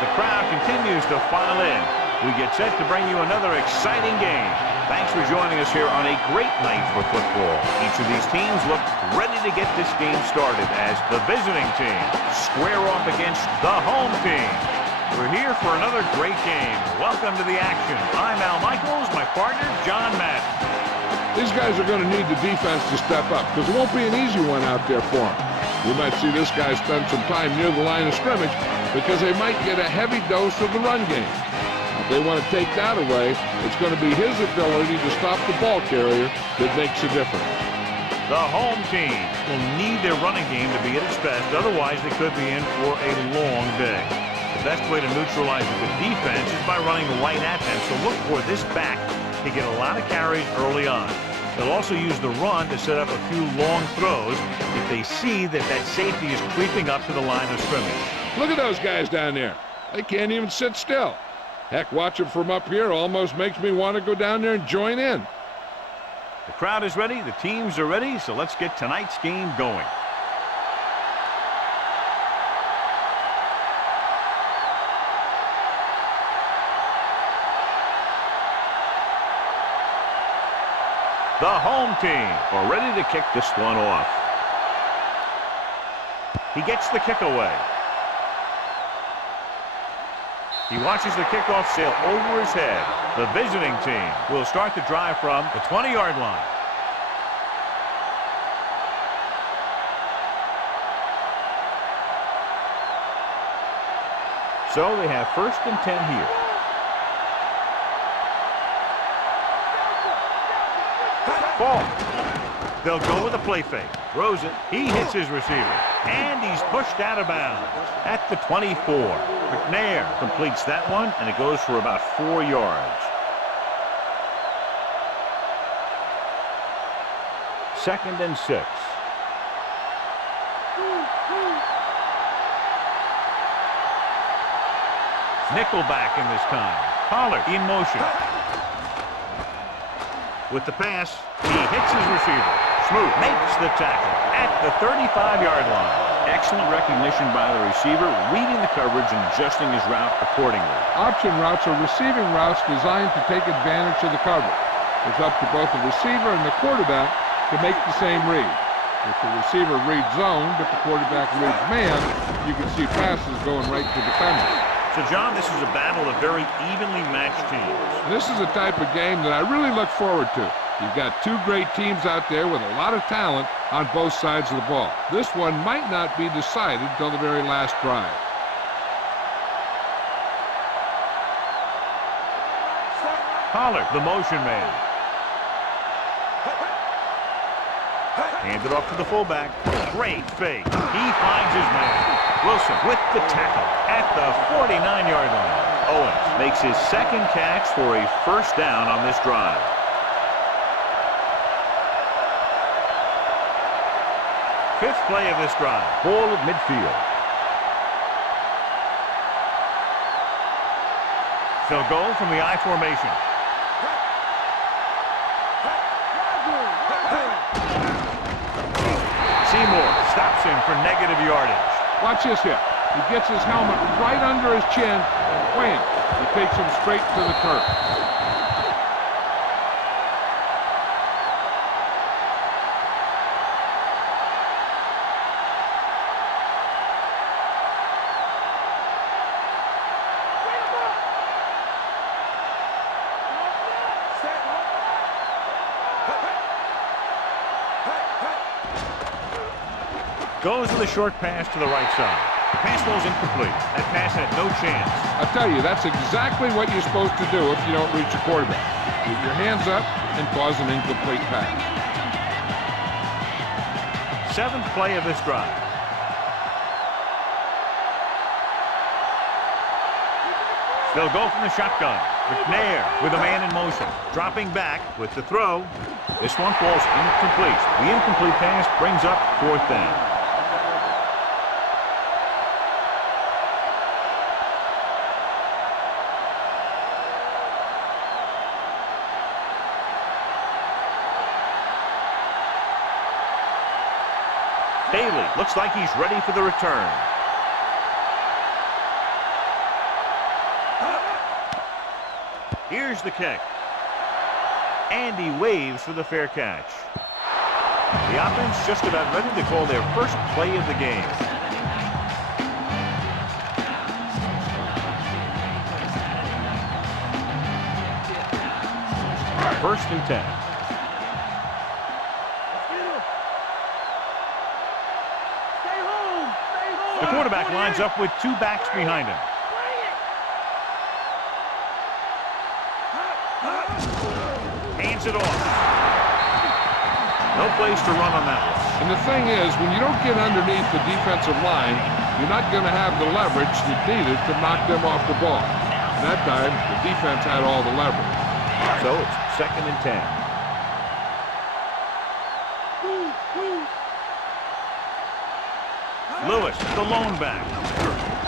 the crowd continues to file in. We get set to bring you another exciting game. Thanks for joining us here on a great night for football. Each of these teams look ready to get this game started as the visiting team square off against the home team. We're here for another great game. Welcome to the action. I'm Al Michaels, my partner, John Madden. These guys are going to need the defense to step up because it won't be an easy one out there for them. You might see this guy spend some time near the line of scrimmage because they might get a heavy dose of the run game. If they want to take that away, it's going to be his ability to stop the ball carrier that makes a difference. The home team will need their running game to be at its best. Otherwise, they could be in for a long day. The best way to neutralize a good defense is by running right at them. So look for this back to get a lot of carries early on. They'll also use the run to set up a few long throws if they see that safety is creeping up to the line of scrimmage. Look at those guys down there. They can't even sit still. Heck, watching from up here almost makes me want to go down there and join in. The crowd is ready, the teams are ready, so let's get tonight's game going. The home team are ready to kick this one off. He gets the kick away. He watches the kickoff sail over his head. The visiting team will start the drive from the 20-yard line. So they have 1st and 10 here. Ball. They'll go with a play fake. Throws it. He hits his receiver. And he's pushed out of bounds at the 24. McNair completes that one, and it goes for about 4 yards. 2nd and 6. Nickelback in this time. Pollard in motion. With the pass, he hits his receiver. Smoot makes the tackle at the 35-yard line. Excellent recognition by the receiver, reading the coverage and adjusting his route accordingly. Option routes are receiving routes designed to take advantage of the coverage. It's up to both the receiver and the quarterback to make the same read. If the receiver reads zone, but the quarterback reads man, you can see passes going right to defenders. So, John, this is a battle of very evenly matched teams. This is a type of game that I really look forward to. You've got two great teams out there with a lot of talent on both sides of the ball. This one might not be decided until the very last drive. Pollard, the motion man. Handed off to the fullback. Great fake. He finds his man. Wilson with the tackle at the 49-yard line. Owens makes his 2nd catch for a 1st down on this drive. Fifth play of this drive. Ball at midfield. They'll go from the I formation. Seymour stops him for negative yardage. Watch this here. He gets his helmet right under his chin, and wham! He takes him straight to the turf. Goes with a short pass to the right side. The pass ball's incomplete. That pass had no chance. I tell you, that's exactly what you're supposed to do if you don't reach your quarterback. Get your hands up and cause an incomplete pass. 7th play of this drive. They'll go from the shotgun. McNair with a man in motion. Dropping back with the throw. This one falls incomplete. The incomplete pass brings up 4th down. Haley looks like he's ready for the return. Here's the kick. And he waves for the fair catch. The offense just about ready to call their first play of the game. First and 10. The quarterback lines up with two backs behind him. Hands it off. No place to run on that one. And the thing is, when you don't get underneath the defensive line, you're not going to have the leverage that's needed to knock them off the ball. And that time, the defense had all the leverage. So it's second and 10. Lewis, the lone back.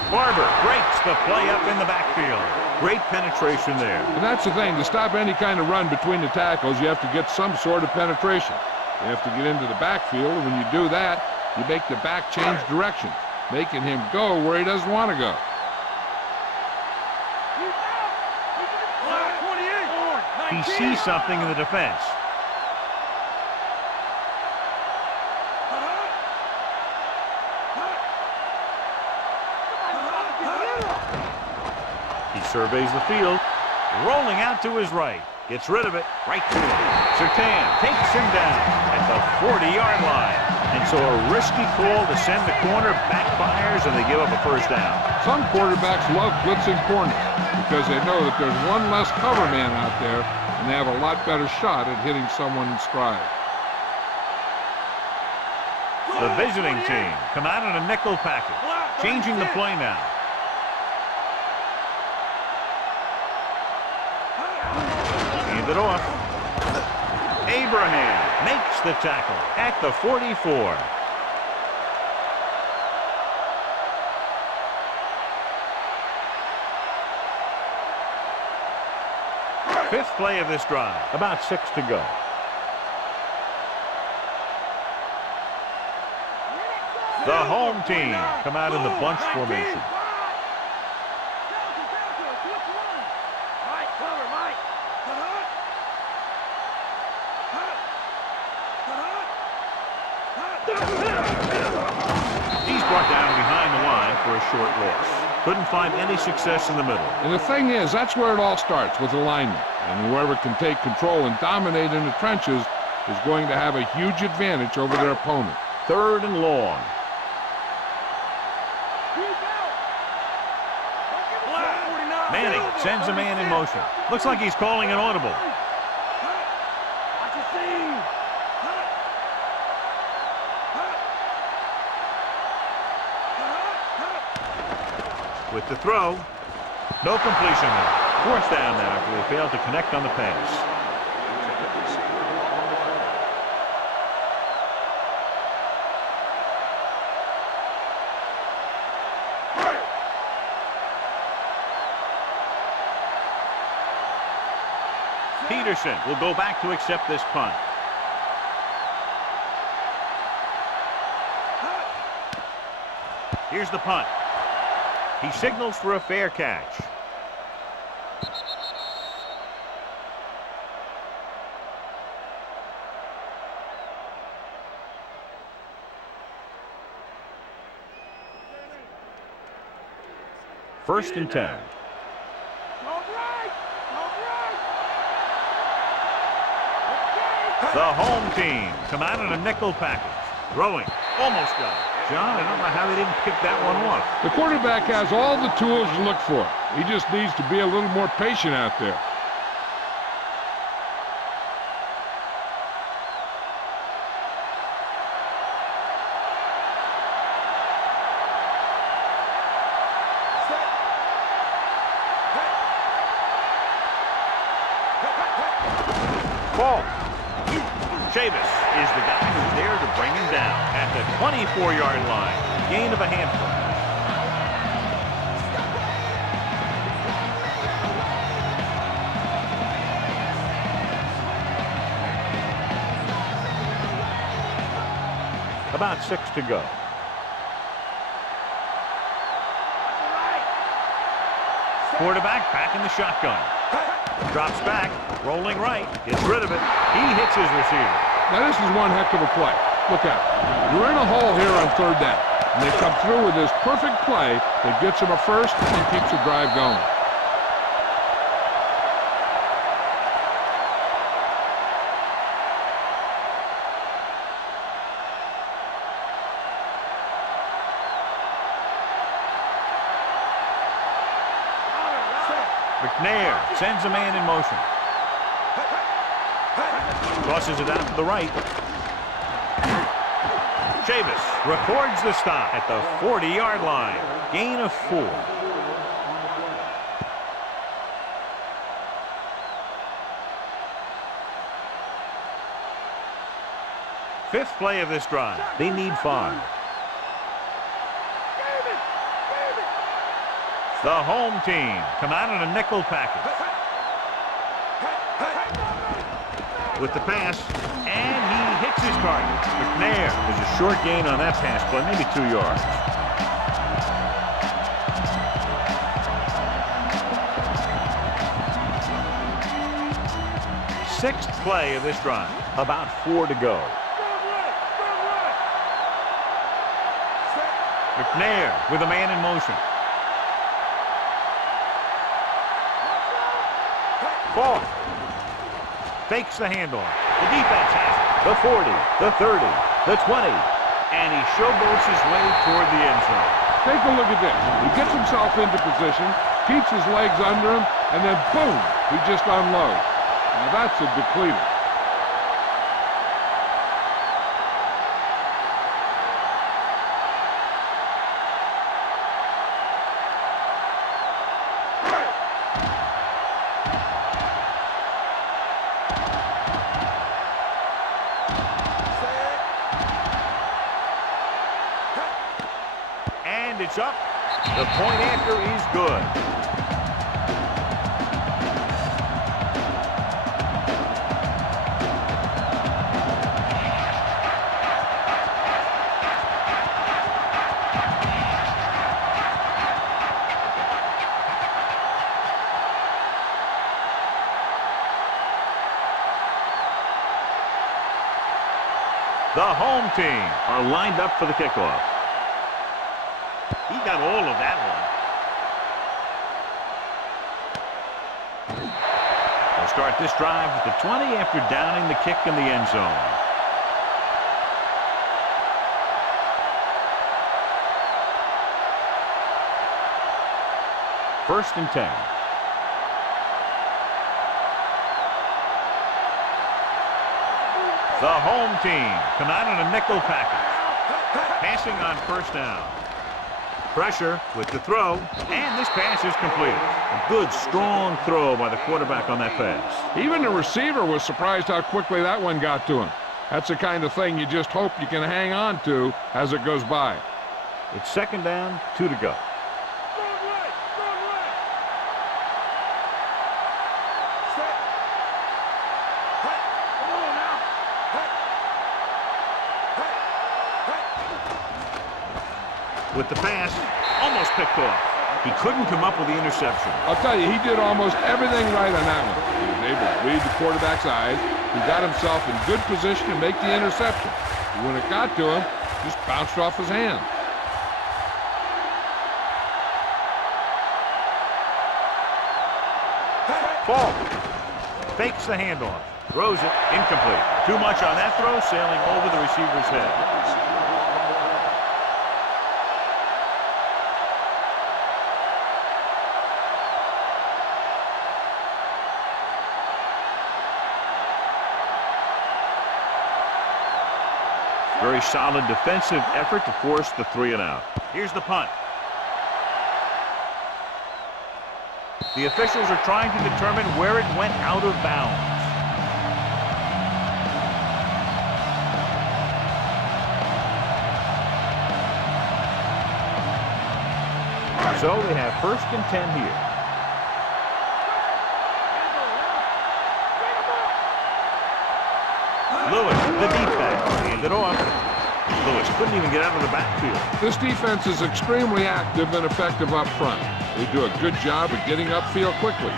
Barber breaks the play up in the backfield. Great penetration there. And that's the thing. To stop any kind of run between the tackles, you have to get some sort of penetration. You have to get into the backfield, and when you do that, you make the back change direction, making him go where he doesn't want to go. He sees something in the defense. He surveys the field, rolling out to his right. Gets rid of it, right to him. Surtain takes him down at the 40-yard line. And so a risky call to send the corner backfires, and they give up a first down. Some quarterbacks love blitzing corners because they know that there's one less cover man out there, and they have a lot better shot at hitting someone in stride. The visiting team come out in a nickel package, changing the play now. Hand it off. Abraham makes the tackle at the 44. Fifth play of this drive. About 6 to go. The home team come out in the bunch formation. He's brought down behind the line for a short loss. Couldn't find any success in the middle. And the thing is, that's where it all starts, with alignment. And whoever can take control and dominate in the trenches is going to have a huge advantage over their opponent. Third and long. Manning sends a man in motion. Looks like he's calling an audible. With the throw, no completion there. Fourth down now after they failed to connect on the pass. Peterson will go back to accept this punt. Here's the punt. He signals for a fair catch. First and 10. The home team come out in a nickel package. Throwing. Almost got it. John, I don't know how they didn't pick that one off. The quarterback has all the tools to look for. He just needs to be a little more patient out there. Ball. Chavis is the guy who's there to bring him down at the 24-yard line. Gain of a handful. About 6 to go. Quarterback back in the shotgun. Drops back, rolling right, gets rid of it. He hits his receiver. Now this is one heck of a play. Look at it. You're in a hole here on third down. And they come through with this perfect play that gets them a first and keeps the drive going. McNair sends a man in motion. Tosses it out to the right. Chavis records the stop at the 40-yard line. Gain of 4. Fifth play of this drive. They need 5. The home team come out in a nickel package. With the pass, and he hits his target. McNair is a short gain on that pass play, maybe 2 yards. Sixth play of this drive. About 4 to go. McNair with a man in motion. Ball. Fakes the handoff. The defense has it. The 40, the 30, the 20. And he showboats his way toward the end zone. Take a look at this. He gets himself into position, keeps his legs under him, and then boom, he just unloads. Now that's a depleter. It's up. The point after is good. The home team are lined up for the kickoff. He got all of that one. They'll start this drive at the 20 after downing the kick in the end zone. First and 10. The home team come out in a nickel package. Passing on first down. Pressure with the throw, and this pass is completed. A good, strong throw by the quarterback on that pass. Even the receiver was surprised how quickly that one got to him. That's the kind of thing you just hope you can hang on to as it goes by. It's second down, 2 to go. With the pass, almost picked off. He couldn't come up with the interception. I'll tell you, he did almost everything right on that one. He was able to read the quarterback's eyes. He got himself in good position to make the interception. And when it got to him, just bounced off his hand. Ball. Fakes the handoff. Throws it. Incomplete. Too much on that throw, sailing over the receiver's head. Very solid defensive effort to force the 3 and out. Here's the punt. The officials are trying to determine where it went out of bounds. So they have first and 10 here. Lewis, the deep back, handed off. Lewis couldn't even get out of the backfield. This defense is extremely active and effective up front. They do a good job of getting upfield quickly.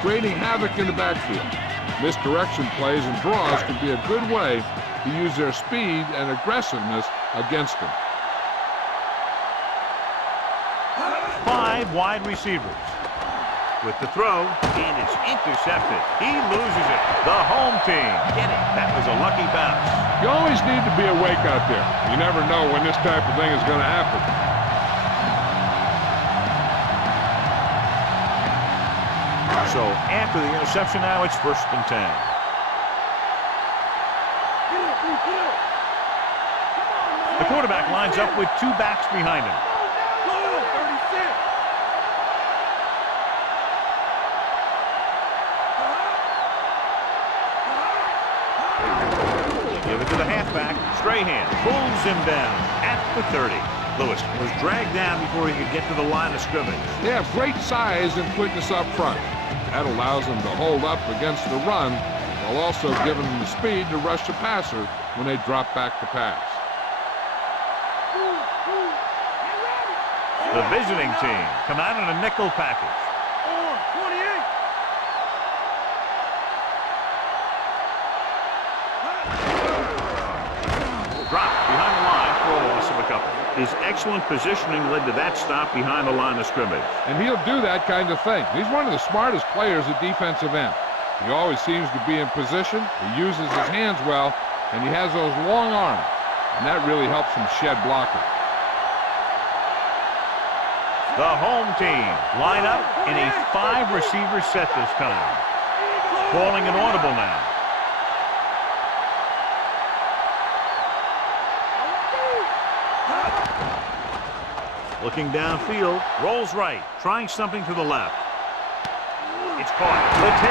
creating havoc in the backfield. Misdirection plays and draws can be a good way to use their speed and aggressiveness against him. 5 wide receivers. With the throw, and it's intercepted. He loses it. The home team get it. That was a lucky bounce. You always need to be awake out there. You never know when this type of thing is going to happen. So after the interception now, it's 1st and 10. The quarterback lines up with 2 backs behind him. Give it to the halfback. Strahan pulls him down at the 30. Lewis was dragged down before he could get to the line of scrimmage. They have great size and quickness up front. That allows them to hold up against the run while also giving them the speed to rush the passer when they drop back to pass. The visiting team come out in a nickel package. Dropped behind the line for a loss of a couple. His excellent positioning led to that stop behind the line of scrimmage. And he'll do that kind of thing. He's one of the smartest players at defensive end. He always seems to be in position. He uses his hands well, and he has those long arms. And that really helps him shed blockers. The home team line up in a 5-receiver set this time. Calling an audible now. Looking downfield, rolls right, trying something to the left. It's caught. The 10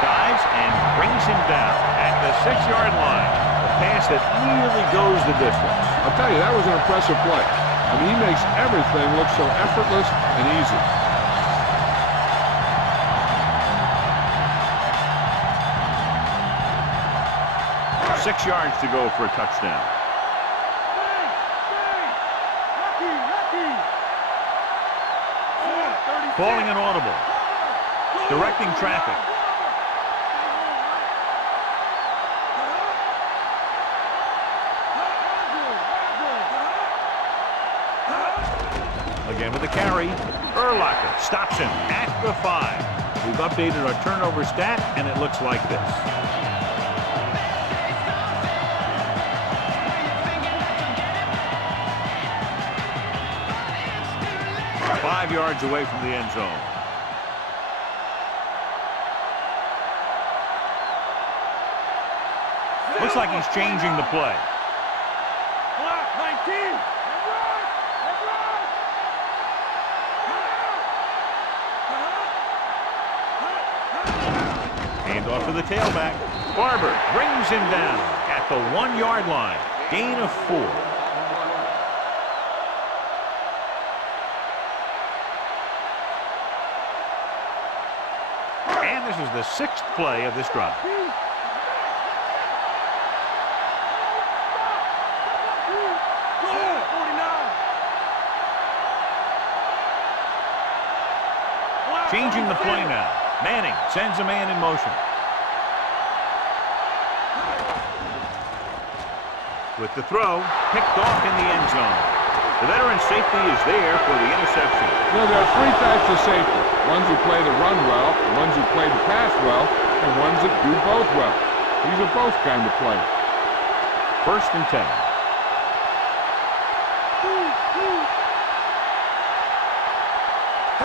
dives and brings him down at the 6-yard line. A pass that really goes the distance. I'll tell you, that was an impressive play. I mean, he makes everything look so effortless and easy. Six yards to go for a touchdown. Calling an audible. Directing traffic. Again with the carry. Urlacher stops him at the 5. We've updated our turnover stat, and it looks like this. 5 yards away from the end zone. Looks like he's changing the play. Hand off to the tailback. Barber brings him down at the 1-yard line. Gain of 4. And this is the 6th play of this drive. Changing the play now. Manning sends a man in motion. With the throw, picked off in the end zone. The veteran safety is there for the interception. You know, there are 3 types of safety. Ones who play the run well, ones who play the pass well, and ones that do both well. These are both kind of players. 1st and 10.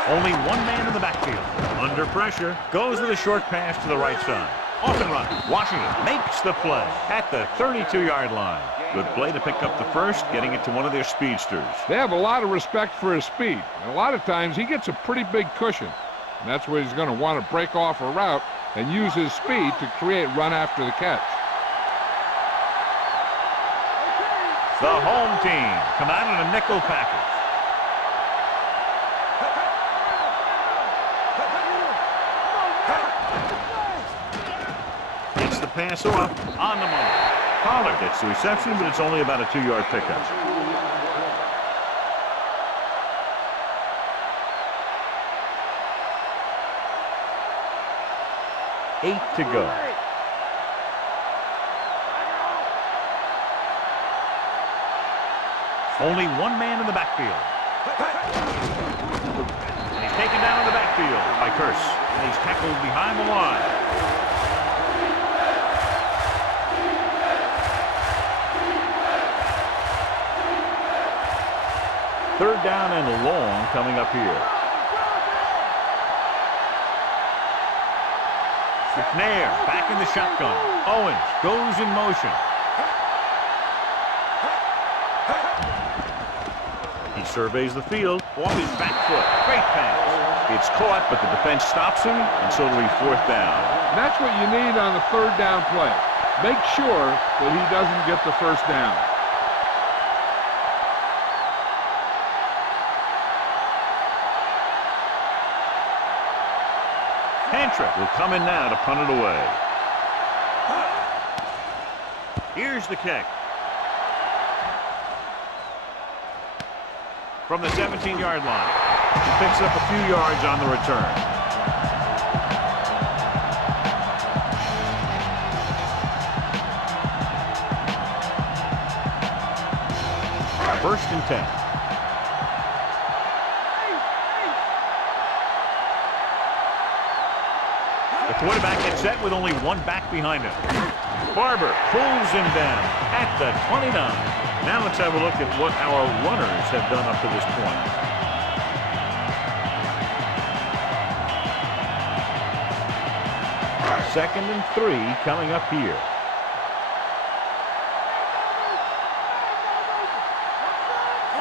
Only one man in the backfield. Under pressure, goes with a short pass to the right side. Off and run. Washington makes the play at the 32-yard line. Good play to pick up the first, getting it to one of their speedsters. They have a lot of respect for his speed. And a lot of times he gets a pretty big cushion. And that's where he's going to want to break off a route and use his speed to create run after the catch. The home team come out in a nickel package. Gets the pass off on the money. Pollard gets the reception, but it's only about a 2-yard pickup. 8 to go. Only one man in the backfield. And he's taken down in the backfield by Curse. And he's tackled behind the line. Third down and long coming up here. McNair back in the shotgun. Owens goes in motion. He surveys the field off his back foot. Great pass. It's caught, but the defense stops him, and so it'll be fourth down. And that's what you need on the third down play. Make sure that he doesn't get the first down. Hantrick will come in now to punt it away. Here's the kick. From the 17-yard line. He picks up a few yards on the return. First and 10. The quarterback gets set with only one back behind him. Barber pulls him down at the 29. Now let's have a look at what our runners have done up to this point. Second and 3 coming up here.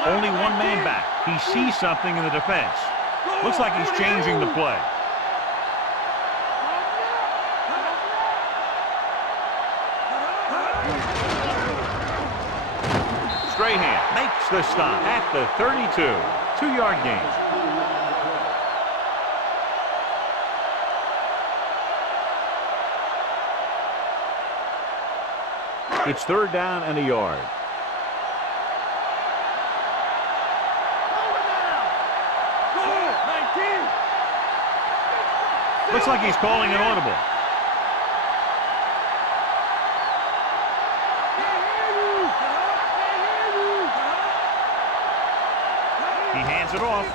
Only one man back. He sees something in the defense. Looks like he's changing the play. Strahan makes the stop at the 32. 2-yard gain. It's third down and a yard. Looks like he's calling an audible. He hands it off,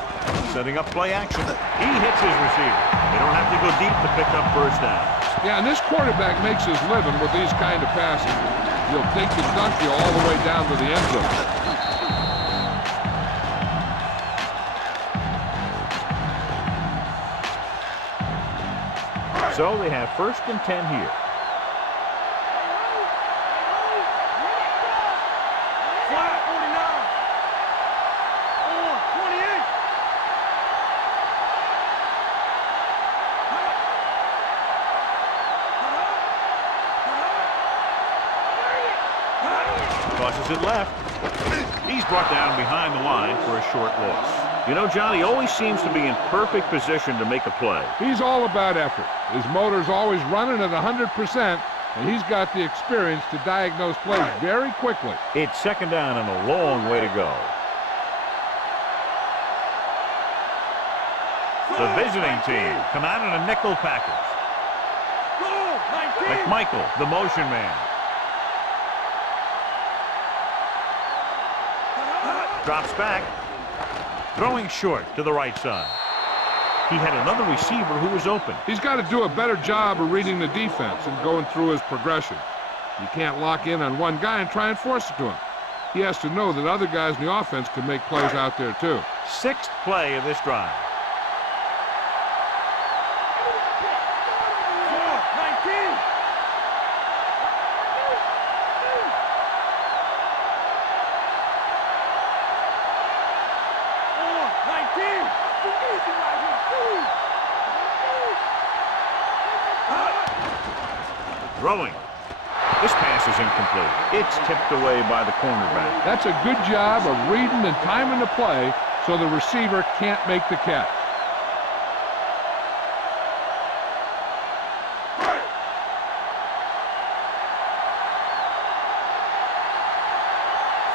setting up play action. He hits his receiver. They don't have to go deep to pick up first down. Yeah, and this quarterback makes his living with these kind of passes. He'll dink and dunk you all the way down to the end zone. So they have first and 10 here. Tosses it left. He's brought down behind the line for a short loss. You know, John, he always seems to be in perfect position to make a play. He's all about effort. His motor's always running at 100%, and he's got the experience to diagnose plays very quickly. It's second down and a long way to go. The visiting team come out in a nickel package. McMichael, the motion man. Drops back. Throwing short to the right side. He had another receiver who was open. He's got to do a better job of reading the defense and going through his progression. You can't lock in on one guy and try and force it to him. He has to know that other guys in the offense can make plays out there too. Sixth play of this drive. Throwing. This pass is incomplete. It's tipped away by the cornerback. That's a good job of reading and timing the play so the receiver can't make the catch.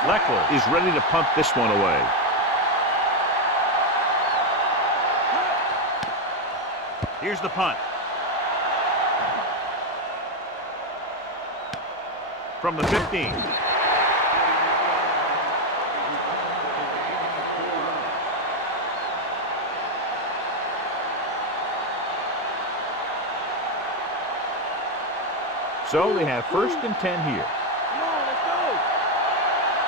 Leckler is ready to punt this one away. Here's the punt. from the 15. So they have 1st and 10 here. Come on, let's go.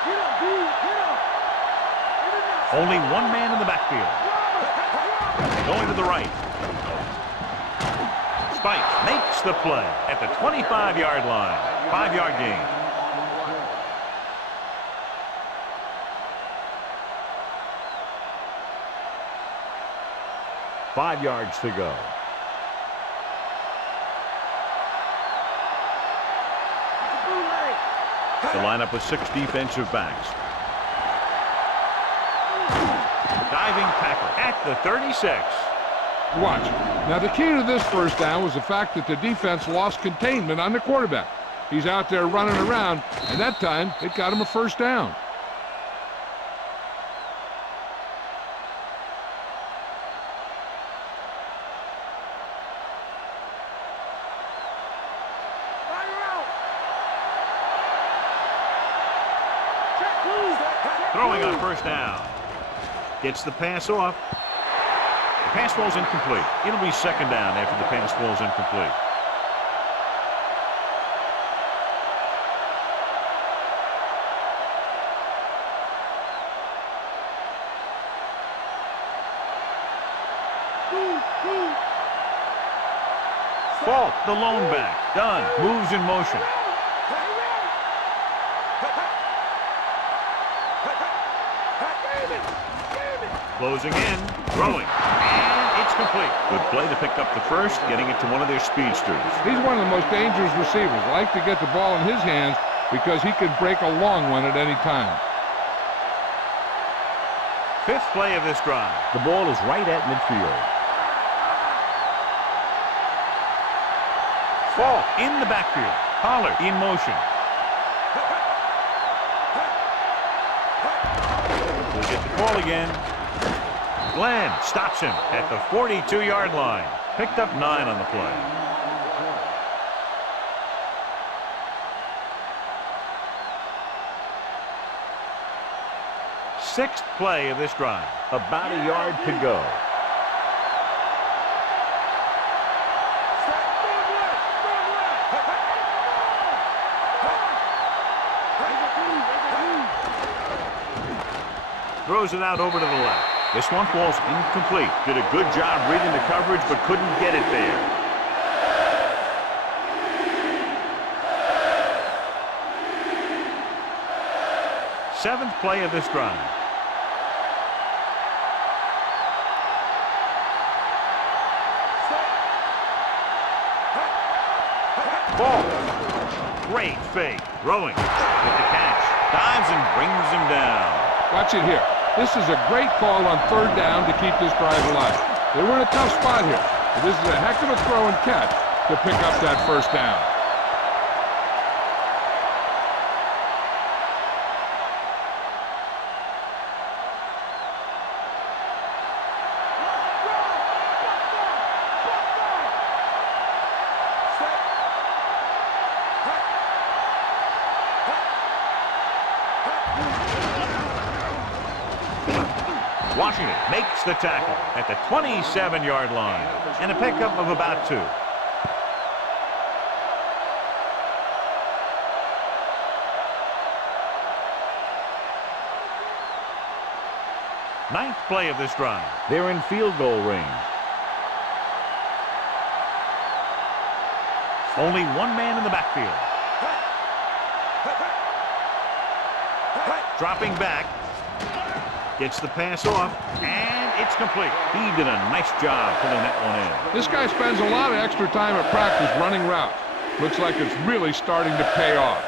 Get up, dude. Get up. Only one man in the backfield. Going to the right. Spikes makes the play at the 25-yard line. 5-yard gain. Five yards to go. The lineup with 6 defensive backs. Diving tackle at the 36. Watch. Now, the key to this first down was the fact that the defense lost containment on the quarterback. He's out there running around, and that time it got him a first down. Throwing on first down. Gets the pass off. The pass falls incomplete. It'll be 2nd down after the pass falls incomplete. Fault, the lone back. Done. Moves in motion. Closing in, throwing, and it's complete. Good play to pick up the first, getting it to one of their speedsters. He's one of the most dangerous receivers. Like to get the ball in his hands because he can break a long one at any time. 5th play of this drive. The ball is right at midfield. Ball in the backfield. Pollard in motion. We'll get the call again. Glenn stops him at the 42-yard line. Picked up 9 on the play. Sixth play of this drive. About a yard to go. Throws it out over to the left. This one falls incomplete. Did a good job reading the coverage, but couldn't get it there. Seventh play of this drive. Ball. Great fake. Throwing. With the catch. Dives and brings him down. Watch it here. This is a great call on 3rd down to keep this drive alive. They were in a tough spot here. But this is a heck of a throw and catch to pick up that first down. Washington makes the tackle at the 27-yard line and a pickup of about 2. Ninth play of this drive. They're in field goal range. Only one man in the backfield. Dropping back. Gets the pass off, and it's complete. He did a nice job pulling that one in. This guy spends a lot of extra time at practice running routes. Looks like it's really starting to pay off.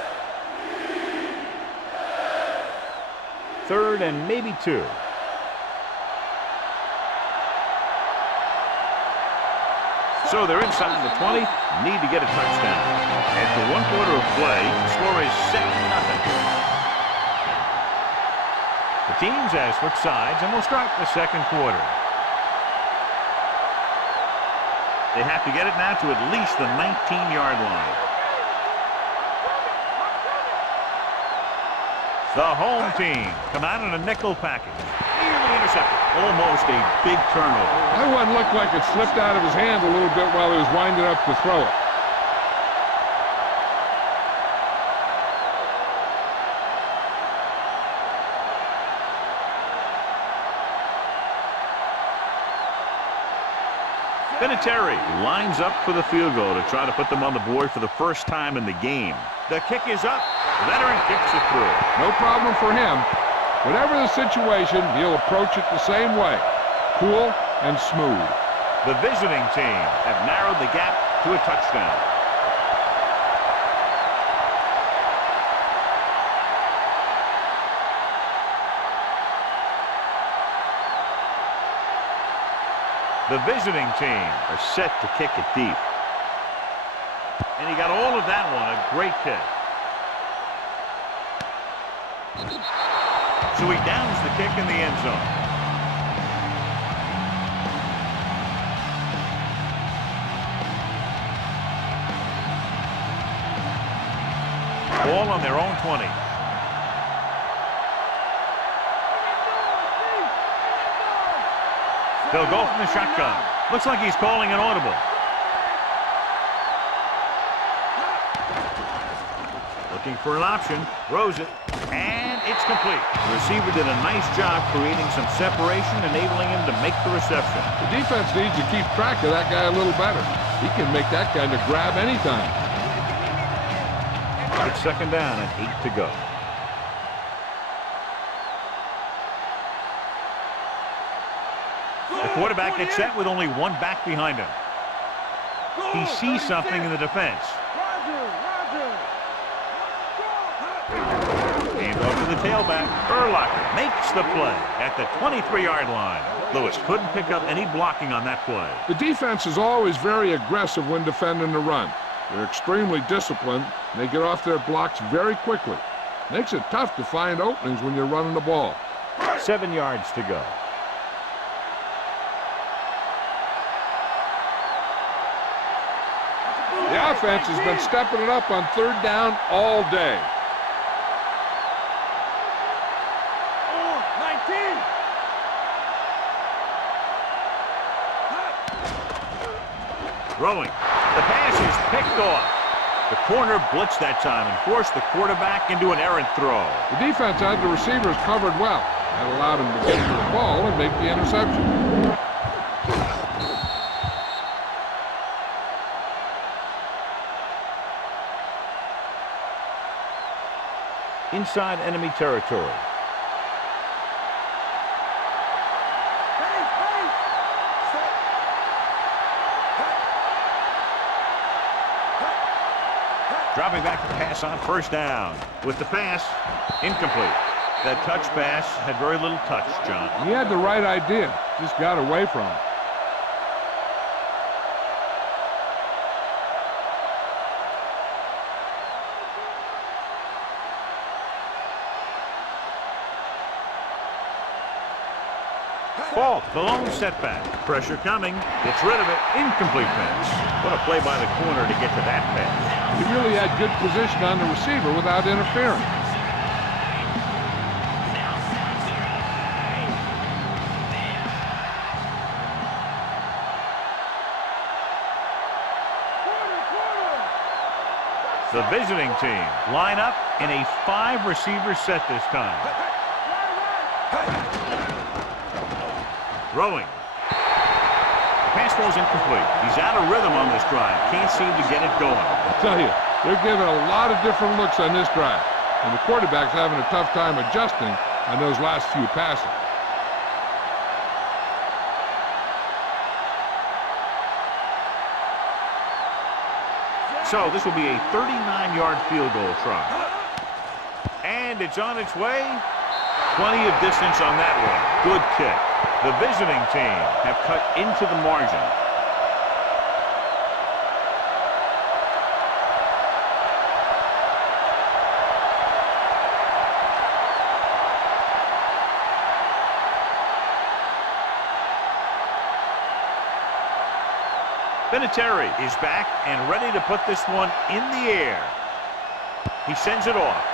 3rd and maybe 2. So they're inside the 20. Need to get a touchdown. After 1 quarter of play, the score is 7-0. The teams have switched sides, and we'll start the 2nd quarter. They have to get it now to at least the 19-yard line. The home team come out in a nickel package. Nearly intercepted. Almost a big turnover. That one looked like it slipped out of his hand a little bit while he was winding up to throw it. Vinatieri lines up for the field goal to try to put them on the board for the first time in the game. The kick is up. Veteran kicks it through. No problem for him. Whatever the situation, he'll approach it the same way. Cool and smooth. The visiting team have narrowed the gap to a touchdown. The visiting team are set to kick it deep. And he got all of that one, a great kick. So he downs the kick in the end zone. Ball on their own 20. They'll go from the shotgun. Looks like he's calling an audible. Looking for an option. Throws it. And it's complete. The receiver did a nice job creating some separation, enabling him to make the reception. The defense needs to keep track of that guy a little better. He can make that kind of grab anytime. It's second down and 8 to go. The quarterback gets set with only one back behind him. He sees something in the defense. Hand off to the tailback. Urlacher makes the play at the 23-yard line. Lewis couldn't pick up any blocking on that play. The defense is always very aggressive when defending the run. They're extremely disciplined, and they get off their blocks very quickly. Makes it tough to find openings when you're running the ball. 7 yards to go. The offense has been stepping it up on third down all day. 19. Throwing. The pass is picked off. The corner blitzed that time and forced the quarterback into an errant throw. The defense had the receivers covered well. That allowed him to get to the ball and make the interception. Inside enemy territory. Dropping back to pass on first down. With the pass, incomplete. That touch pass had very little touch, John. He had the right idea, just got away from it. Ball, the lone setback. Pressure coming. Gets rid of it. Incomplete pass. What a play by the corner to get to that pass. He really had good position on the receiver without interfering. The visiting team line up in a 5-receiver set this time. Throwing. The pass ball's incomplete. He's out of rhythm on this drive. Can't seem to get it going. I tell you, they're giving a lot of different looks on this drive. And the quarterback's having a tough time adjusting on those last few passes. So this will be a 39-yard field goal try. And it's on its way. Plenty of distance on that one. Good kick. The visiting team have cut into the margin. Vinatieri is back and ready to put this one in the air. He sends it off.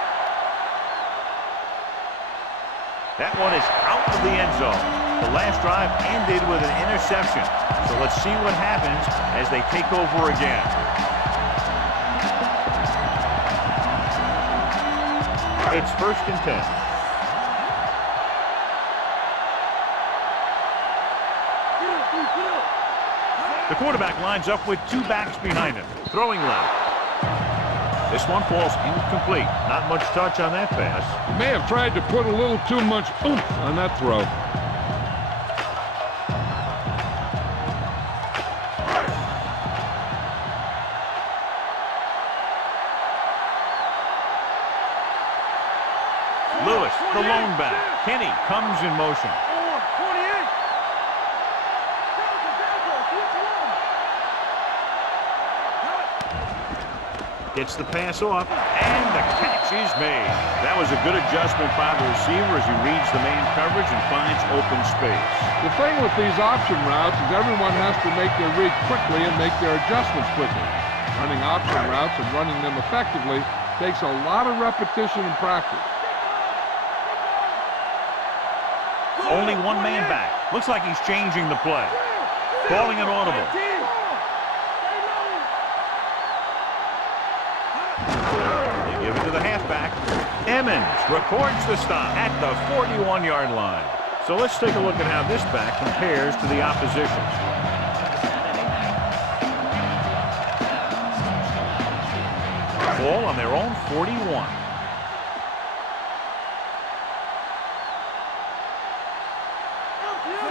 That one is out of the end zone. The last drive ended with an interception. So let's see what happens as they take over again. It's 1st and 10. The quarterback lines up with 2 backs behind him. Throwing left. This one falls incomplete. Not much touch on that pass. He may have tried to put a little too much oomph on that throw. Lewis, the lone back. Kenny comes in motion. Gets the pass off, and the catch is made. That was a good adjustment by the receiver as he reads the man coverage and finds open space. The thing with these option routes is everyone has to make their read quickly and make their adjustments quickly. Running option routes and running them effectively takes a lot of repetition and practice. Only one man back. Looks like he's changing the play. Calling an audible. They give it to the halfback. Emmons records the stop at the 41-yard line. So let's take a look at how this back compares to the opposition. Ball on their own 41.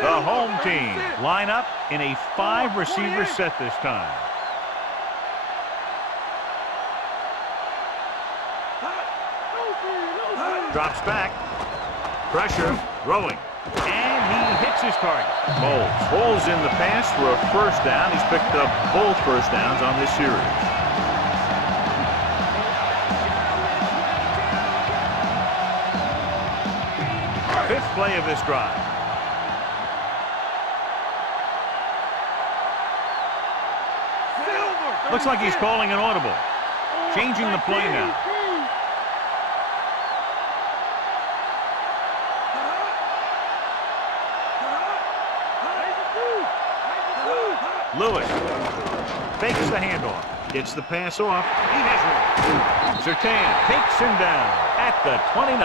The home team line up in a 5-receiver set this time. Drops back. Pressure. Rolling. And he hits his target. Bowles pulls in the pass for a 1st down. He's picked up both 1st downs on this series. Fifth play of this drive. Looks like he's calling an audible. Changing the play now. Lewis fakes the handoff. Gets the pass off. He has one. Surtain takes him down at the 29.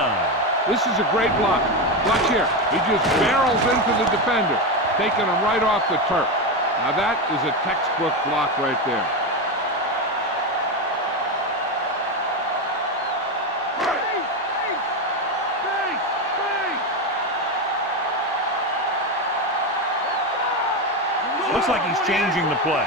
This is a great block. Watch here. He just barrels into the defender, taking him right off the turf. Now that is a textbook block right there. Looks like he's changing the play.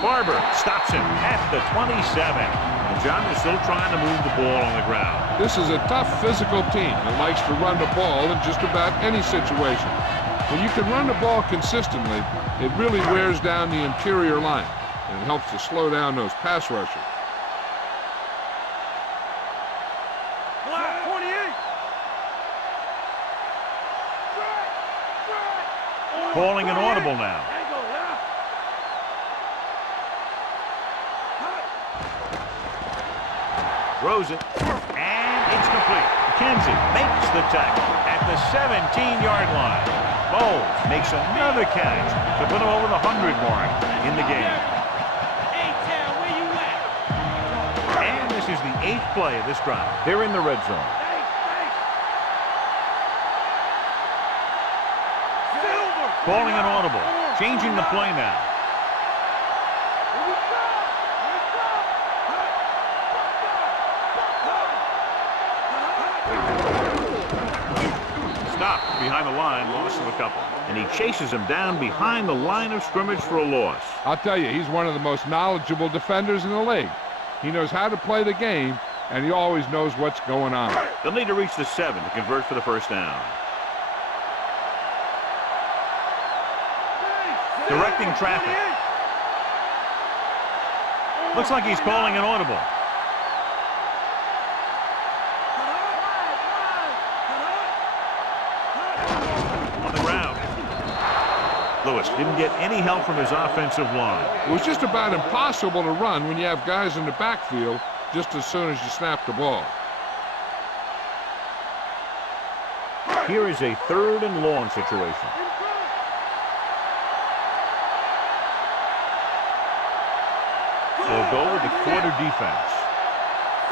Barber stops him at the 27. And John is still trying to move the ball on the ground. This is a tough physical team that likes to run the ball in just about any situation. When you can run the ball consistently, it really wears down the interior line, and it helps to slow down those pass rushers. Calling an audible now. Throws it, and it's complete. McKenzie makes the tackle at the 17-yard line. Bowles makes another catch to put him over the 100 mark in the game. And this is the 8th play of this drive. They're in the red zone. Calling an audible. Changing the play now. Stopped behind the line, loss of a couple. And he chases him down behind the line of scrimmage for a loss. I'll tell you, he's one of the most knowledgeable defenders in the league. He knows how to play the game, and he always knows what's going on. They'll need to reach the 7 to convert for the 1st down. Directing traffic. Looks like he's calling an audible. On the ground. Lewis didn't get any help from his offensive line. It was just about impossible to run when you have guys in the backfield just as soon as you snap the ball. Here is a 3rd and long situation. They'll go with the quarter defense.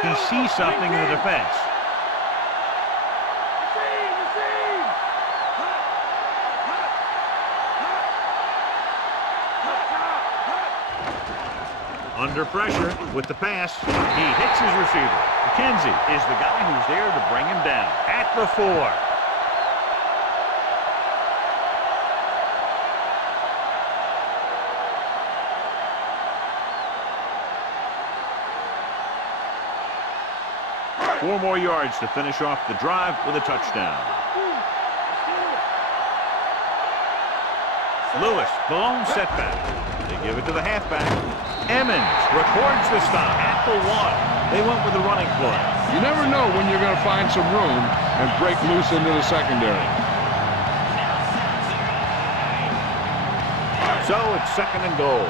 He sees something in the defense. Under pressure with the pass. He hits his receiver. McKenzie is the guy who's there to bring him down. At the 4. 4 more yards to finish off the drive with a touchdown. Lewis, the lone setback. They give it to the halfback. Emmons records the stop at the 1. They went with the running play. You never know when you're going to find some room and break loose into the secondary. So it's 2nd and goal.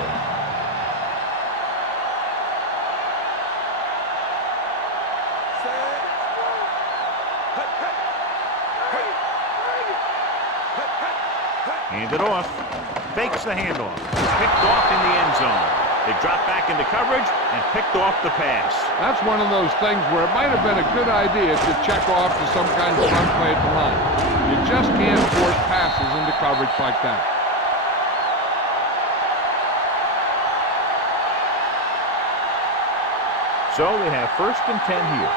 Hand it off. Fakes the handoff. Picked off in the end zone. They drop back into coverage and picked off the pass. That's one of those things where it might have been a good idea to check off to some kind of run play at the line. You just can't force passes into coverage like that. So they have 1st and 10 here.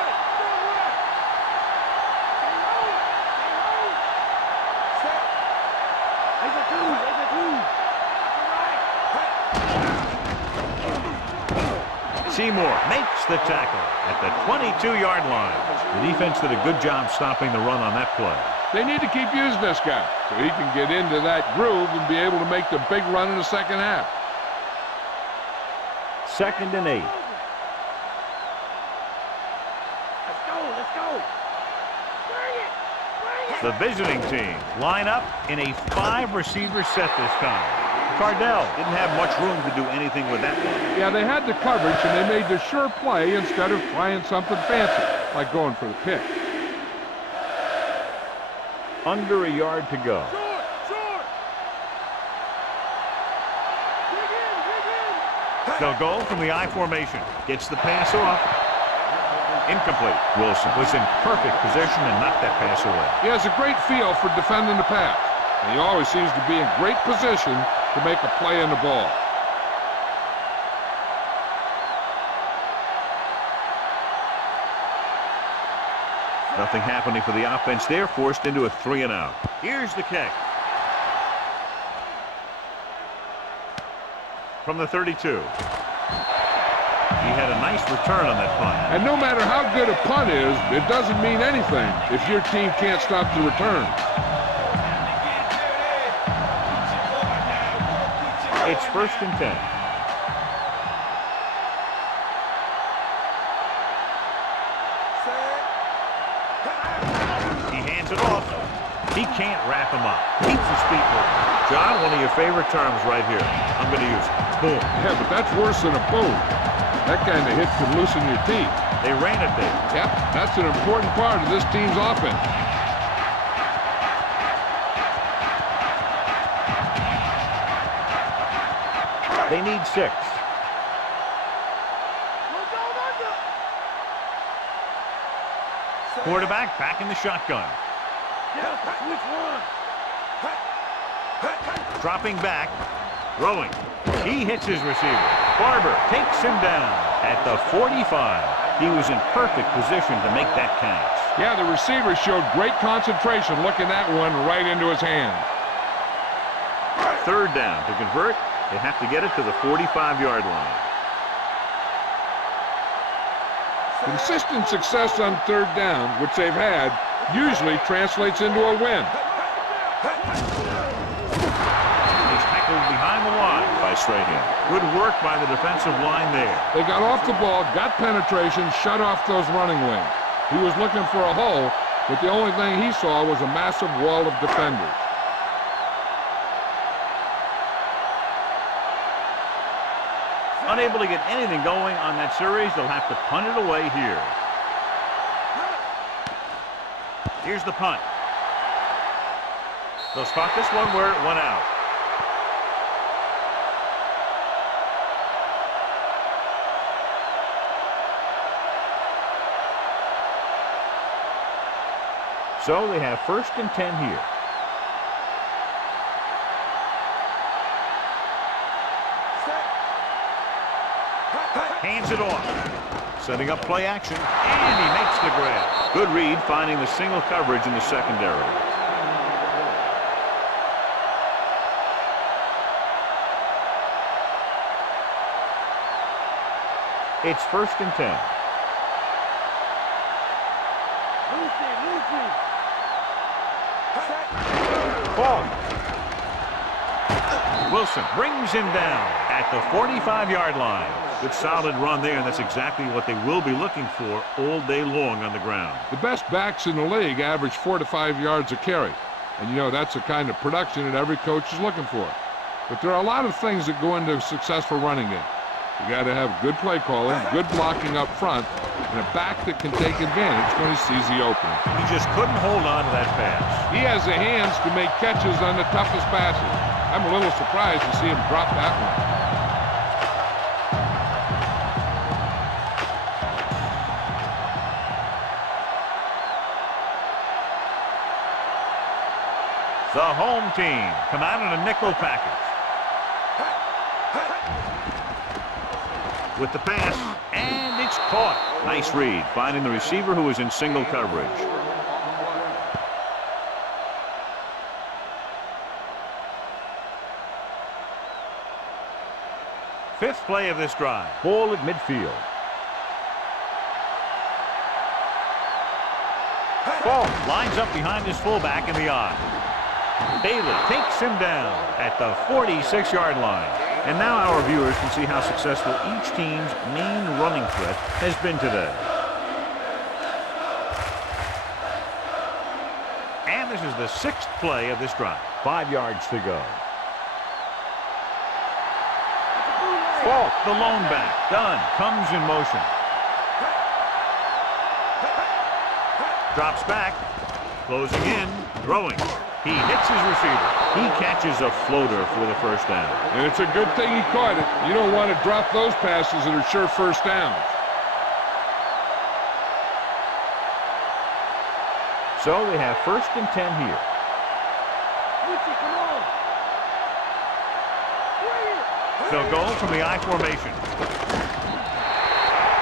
Seymour makes the tackle at the 22-yard line. The defense did a good job stopping the run on that play. They need to keep using this guy so he can get into that groove and be able to make the big run in the second half. 2nd and 8. Let's go. Bring it. The visiting team line up in a 5-receiver set this time. Cardell didn't have much room to do anything with that one. Yeah, they had the coverage, and they made the sure play instead of trying something fancy, like going for the pick. Under a yard to go. Short. Dig in. They'll go from the I formation. Gets the pass off. Incomplete. Wilson was in perfect position and knocked that pass away. He has a great feel for defending the pass, and he always seems to be in great position to make a play in the ball. Nothing happening for the offense there, forced into a 3-and-out. Here's the kick. From the 32. He had a nice return on that punt. And no matter how good a punt is, it doesn't mean anything if your team can't stop the return. It's 1st and 10. He hands it off. He can't wrap him up. Keeps his feet moving. John, one of your favorite terms right here. I'm going to use it. Boom. Yeah, but that's worse than a boom. That kind of hit could loosen your teeth. They ran it there. Yep, that's an important part of this team's offense. They need 6. Quarterback back in the shotgun. Which one? Dropping back. Throwing. He hits his receiver. Barber takes him down at the 45. He was in perfect position to make that catch. Yeah, the receiver showed great concentration looking that one right into his hand. 3rd down. To convert, they have to get it to the 45-yard line. Consistent success on 3rd down, which they've had, usually translates into a win. He's tackled behind the line by Strahan. Good work by the defensive line there. They got off the ball, got penetration, shut off those running wings. He was looking for a hole, but the only thing he saw was a massive wall of defenders. Unable to get anything going on that series, they'll have to punt it away here. Here's the punt. They'll spot this one where it went out. So they have 1st and 10 here. Hands it off. Setting up play action, and he makes the grab. Good read, finding the single coverage in the secondary. It's 1st and 10. Ball. Wilson brings him down at the 45-yard line. Good solid run there, and that's exactly what they will be looking for all day long on the ground. The best backs in the league average 4 to 5 yards a carry. And, you know, that's the kind of production that every coach is looking for. But there are a lot of things that go into a successful running game. You got to have good play calling, good blocking up front, and a back that can take advantage when he sees the opening. He just couldn't hold on to that pass. He has the hands to make catches on the toughest passes. I'm a little surprised to see him drop that one. The home team come out in a nickel package. With the pass, and it's caught. Nice read, finding the receiver who is in single coverage. Fifth play of this drive. Ball at midfield. Ball lines up behind his fullback in the eye. Bailey takes him down at the 46-yard line. And now our viewers can see how successful each team's main running threat has been today. And this is the 6th play of this drive. 5 yards to go. Falk, the lone back. Dunn comes in motion. Drops back. Closing in. Throwing. He hits his receiver. He catches a floater for the first down. And it's a good thing he caught it. You don't want to drop those passes that are sure first downs. So they have 1st and 10 here. They'll go from the I formation.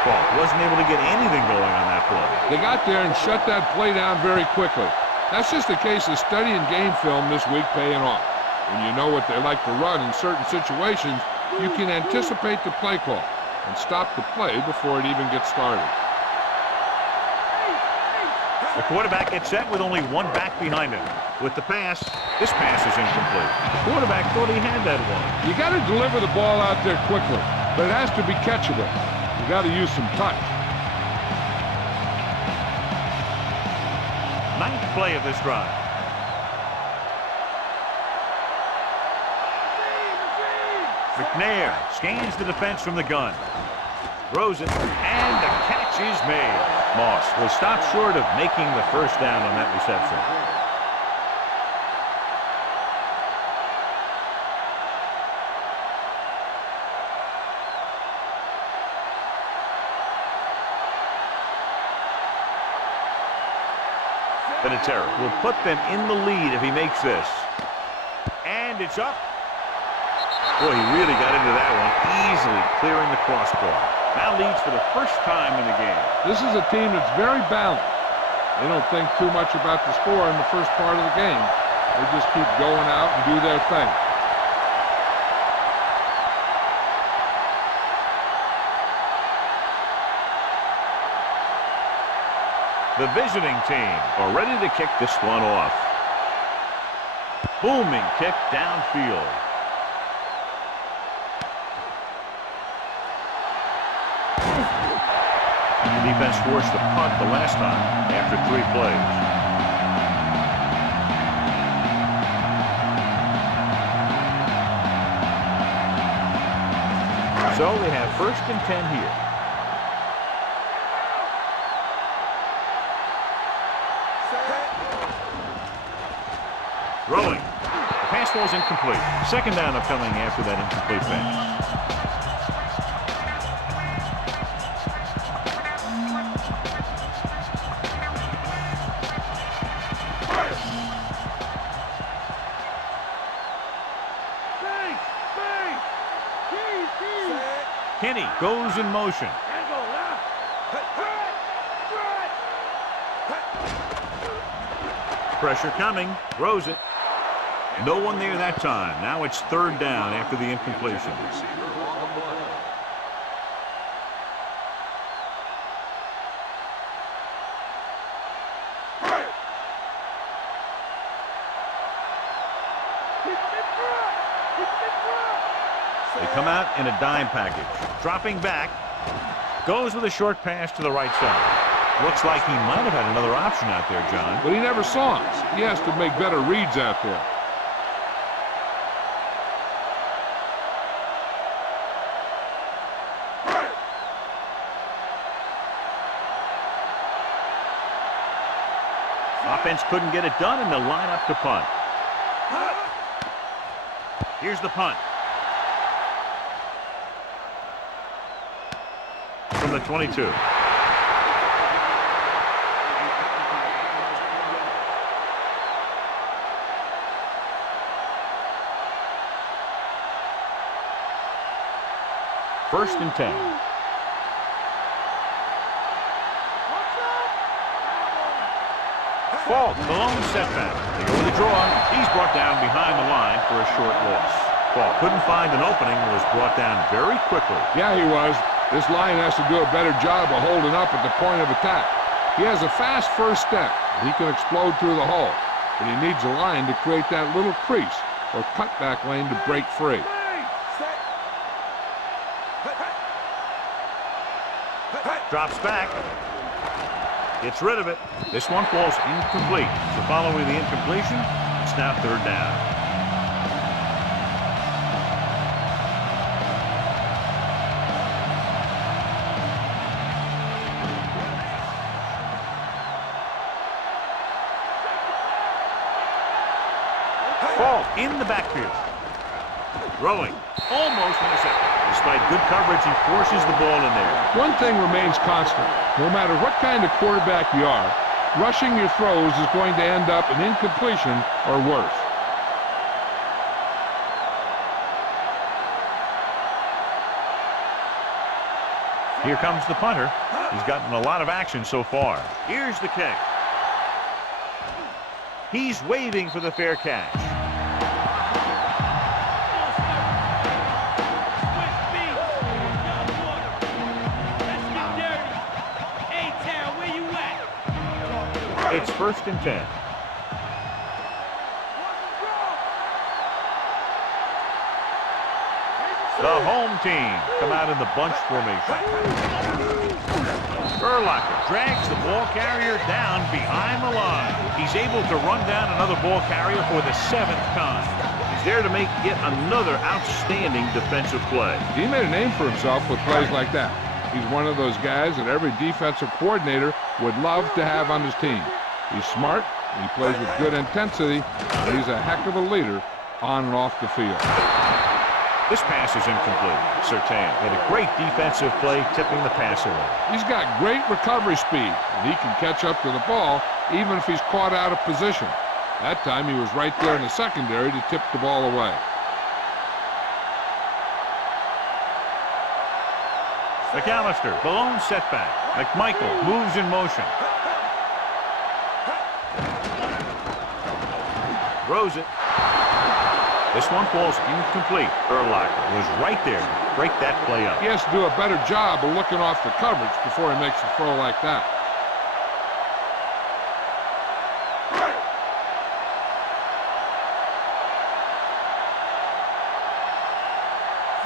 Falk wasn't able to get anything going on that play. They got there and shut that play down very quickly. That's just a case of studying game film this week paying off. When you know what they like to run in certain situations, you can anticipate the play call and stop the play before it even gets started. The quarterback gets set with only one back behind him. With the pass, this pass is incomplete. The quarterback thought he had that one. You got to deliver the ball out there quickly, but it has to be catchable. You got to use some touch. 9th play of this drive. McNair scans the defense from the gun. Throws it, and the catch is made. Moss was stopped short of making the first down on that reception. Vinatieri will put them in the lead if he makes this. And it's up. Boy, he really got into that one, easily clearing the crossbar. Now leads for the first time in the game. This is a team that's very balanced. They don't think too much about the score in the first part of the game. They just keep going out and do their thing. The visiting team are ready to kick this one off. Booming kick downfield. The defense forced the punt the last time after 3 plays. So So they have 1st and 10 here. Throwing. The pass falls incomplete. 2nd down upcoming after that incomplete pass. Kenny goes in motion. Pressure coming. Throws it. No one there that time. Now it's 3rd down after the incompletion. They come out in a dime package. Dropping back. Goes with a short pass to the right side. Looks like he might have had another option out there, John. But he never saw him. He has to make better reads out there. Offense couldn't get it done, and they'll line up to punt. Here's the punt. From the 22. First and 10. Fault, the lone setback. They go with the draw. He's brought down behind the line for a short loss. Fault couldn't find an opening and was brought down very quickly. Yeah, he was. This line has to do a better job of holding up at the point of attack. He has a fast first step. He can explode through the hole. But he needs a line to create that little crease or cutback lane to break free. Drops back. Gets rid of it. This one falls incomplete. So following the incompletion, it's now 3rd down. Fault in the backfield. Throwing. Almost intercepted. Despite good coverage, he forces the ball in there. One thing remains constant. No matter what kind of quarterback you are, rushing your throws is going to end up in incompletion or worse. Here comes the punter. He's gotten a lot of action so far. Here's the kick. He's waving for the fair catch. It's 1st and 10. The home team come out in the bunch formation. Urlacher drags the ball carrier down behind the line. He's able to run down another ball carrier for the 7th time. He's there to make yet another outstanding defensive play. He made a name for himself with plays like that. He's one of those guys that every defensive coordinator would love to have on his team. He's smart, he plays with good intensity, and he's a heck of a leader on and off the field. This pass is incomplete. Surtain made a great defensive play, tipping the pass away. He's got great recovery speed, and he can catch up to the ball even if he's caught out of position. That time he was right there in the secondary to tip the ball away. McAllister, the lone setback. McMichael moves in motion. Throws it. This one falls incomplete. Urlacher was right there to break that play up. He has to do a better job of looking off the coverage before he makes a throw like that.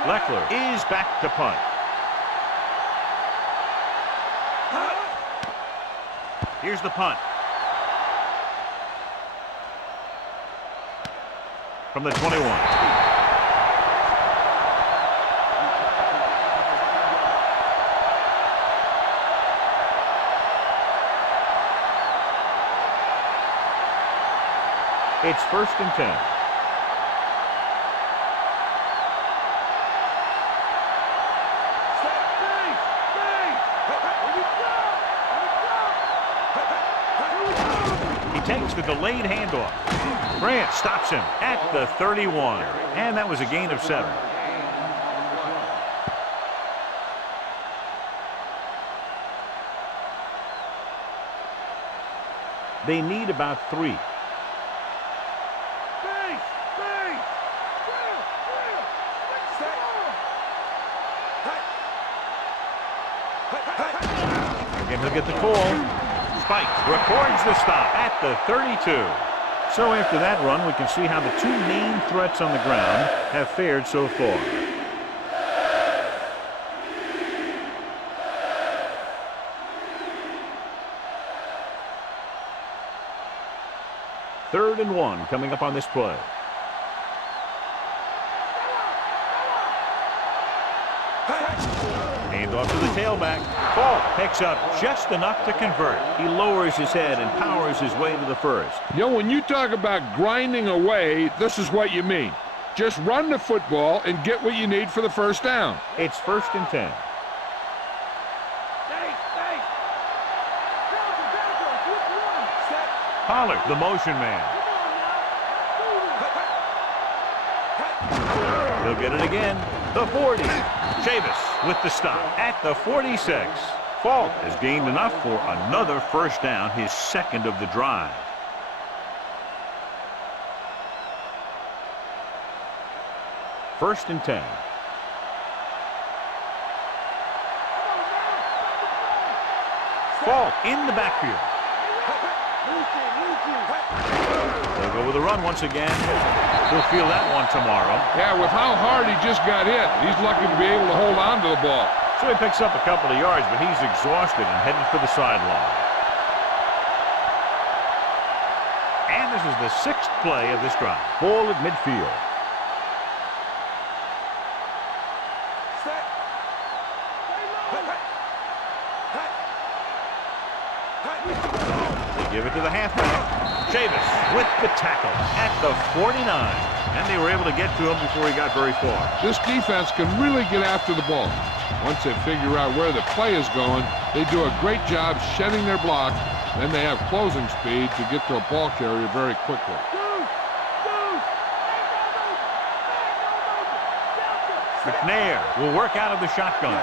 Leckler is back to punt. Here's the punt. From the 21. It's 1st and 10. He takes the delayed handoff. Grant stops him at the 31. And that was a gain of 7. They need about 3. Again, he'll get the call. Spikes records the stop at the 32. So after that run, we can see how the 2 main threats on the ground have fared so far. Third and 1 coming up on this play. Hand off to the tailback. Ball picks up just enough to convert. He lowers his head and powers his way to the first. You know, when you talk about grinding away, this is what you mean. Just run the football and get what you need for the first down. It's 1st and 10. Pollard, the motion man. He'll get it again. The 40. Chavis with the stop at the 46. Falk has gained enough for another first down, his 2nd of the drive. First and 10. Falk in the backfield. They'll go with a run once again. He'll feel that one tomorrow. Yeah, with how hard he just got hit, he's lucky to be able to hold on to the ball. So he picks up a couple of yards, but he's exhausted and headed for the sideline. And this is the 6th play of this drive. Ball at midfield. They give it to the halfback. Chavis with the tackle at the 49. And they were able to get to him before he got very far. This defense can really get after the ball. Once they figure out where the play is going, they do a great job shedding their block. Then they have closing speed to get to a ball carrier very quickly. McNair will work out of the shotgun.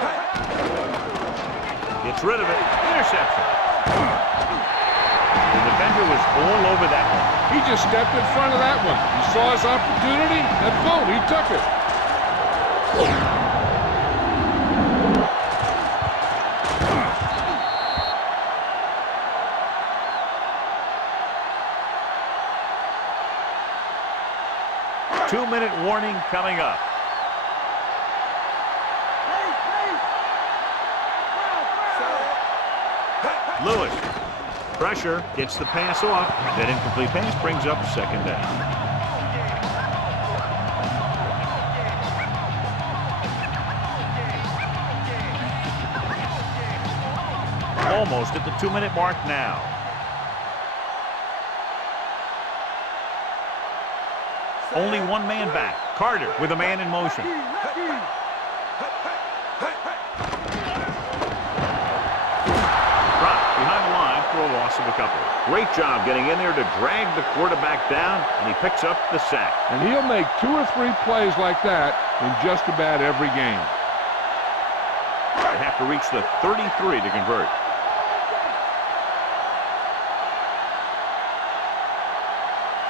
Gets rid of it. Interception. The defender was all over that one. He just stepped in front of that one. He saw his opportunity, and boom, he took it. 2-minute warning coming up. Lewis. Pressure, gets the pass off. That incomplete pass brings up 2nd down. Almost at the 2-minute mark now. Only 1 man back. Carter with a man in motion. A loss of a couple. Great job getting in there to drag the quarterback down, and he picks up the sack. And he'll make 2 or 3 plays like that in just about every game. They have to reach the 33 to convert.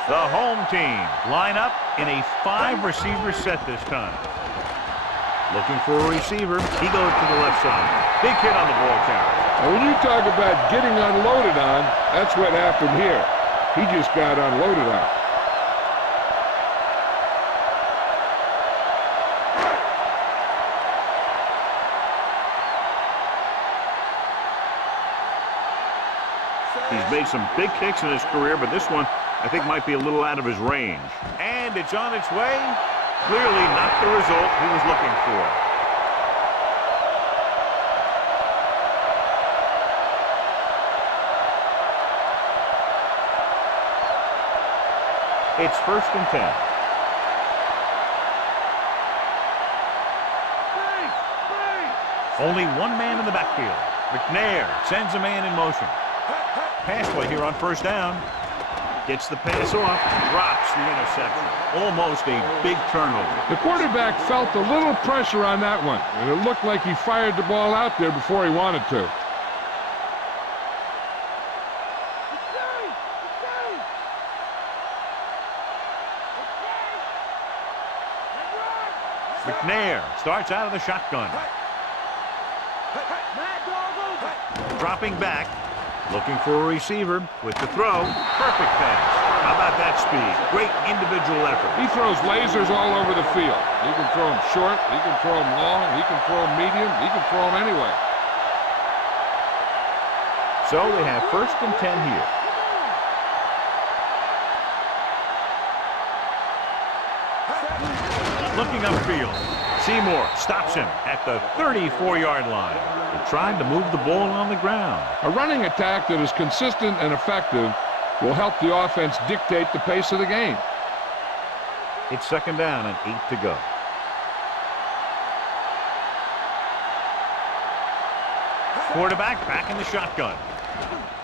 The home team line up in a 5-receiver set this time. Looking for a receiver. He goes to the left side. Big hit on the ball carrier. Now, when you talk about getting unloaded on, that's what happened here. He just got unloaded on. He's made some big kicks in his career, but this one, I think, might be a little out of his range. And it's on its way. Clearly not the result he was looking for. It's 1st and 10. Only one man in the backfield. McNair sends a man in motion. Pass play here on 1st down. Gets the pass off, drops the interception. Almost a big turnover. The quarterback felt a little pressure on that one, and it looked like he fired the ball out there before he wanted to. McNair starts out of the shotgun. Dropping back, looking for a receiver with the throw. Perfect pass. How about that speed? Great individual effort. He throws lasers all over the field. He can throw them short, he can throw them long, he can throw them medium, he can throw them anyway. So they have 1st and 10 here. Looking upfield. Seymour stops him at the 34-yard line. They're trying to move the ball on the ground. A running attack that is consistent and effective will help the offense dictate the pace of the game. It's 2nd down and 8 to go. Quarterback back in the shotgun.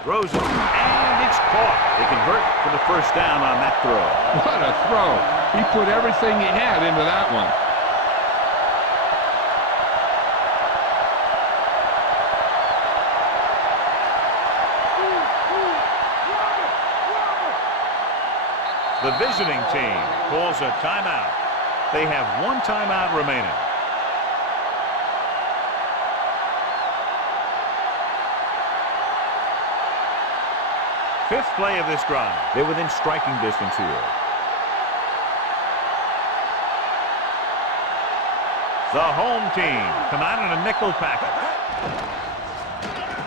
Throws it, and it's caught. They convert for the 1st down on that throw. What a throw. He put everything he had into that one. The visiting team calls a timeout. They have 1 timeout remaining. Fifth play of this drive. They're within striking distance here. The home team come out in a nickel package.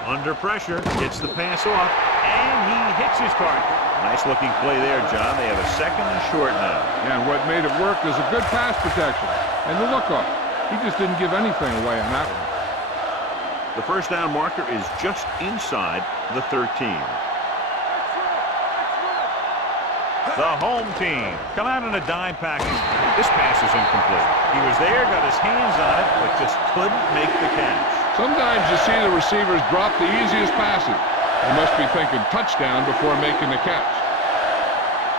Under pressure, gets the pass off, and he hits his target. Nice looking play there, John. They have a 2nd and short now. Yeah, and what made it work is a good pass protection and the look-up. He just didn't give anything away on that one. The 1st down marker is just inside the 13. The home team come out in a dime package. This pass is incomplete. He was there, got his hands on it, but just couldn't make the catch. Sometimes you see the receivers drop the easiest passes. They must be thinking touchdown before making the catch.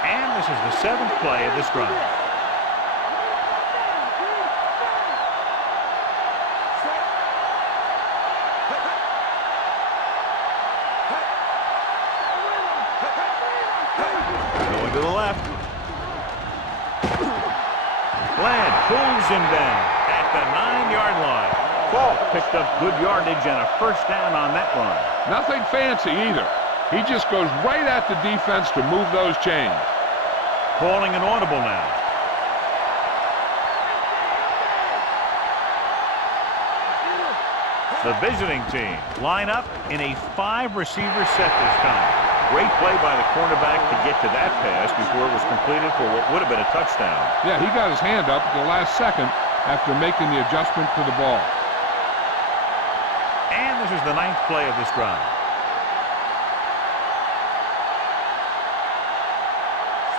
And this is the 7th play of this drive. Going to the left. Glad pulls him down at the 9-yard line. Falk picked up good yardage and a 1st down on that run. Nothing fancy either. He just goes right at the defense to move those chains. Calling an audible now. The visiting team line up in a 5-receiver set this time. Great play by the cornerback to get to that pass before it was completed for what would have been a touchdown. Yeah, he got his hand up at the last second after making the adjustment to the ball. And this is the 9th play of this drive.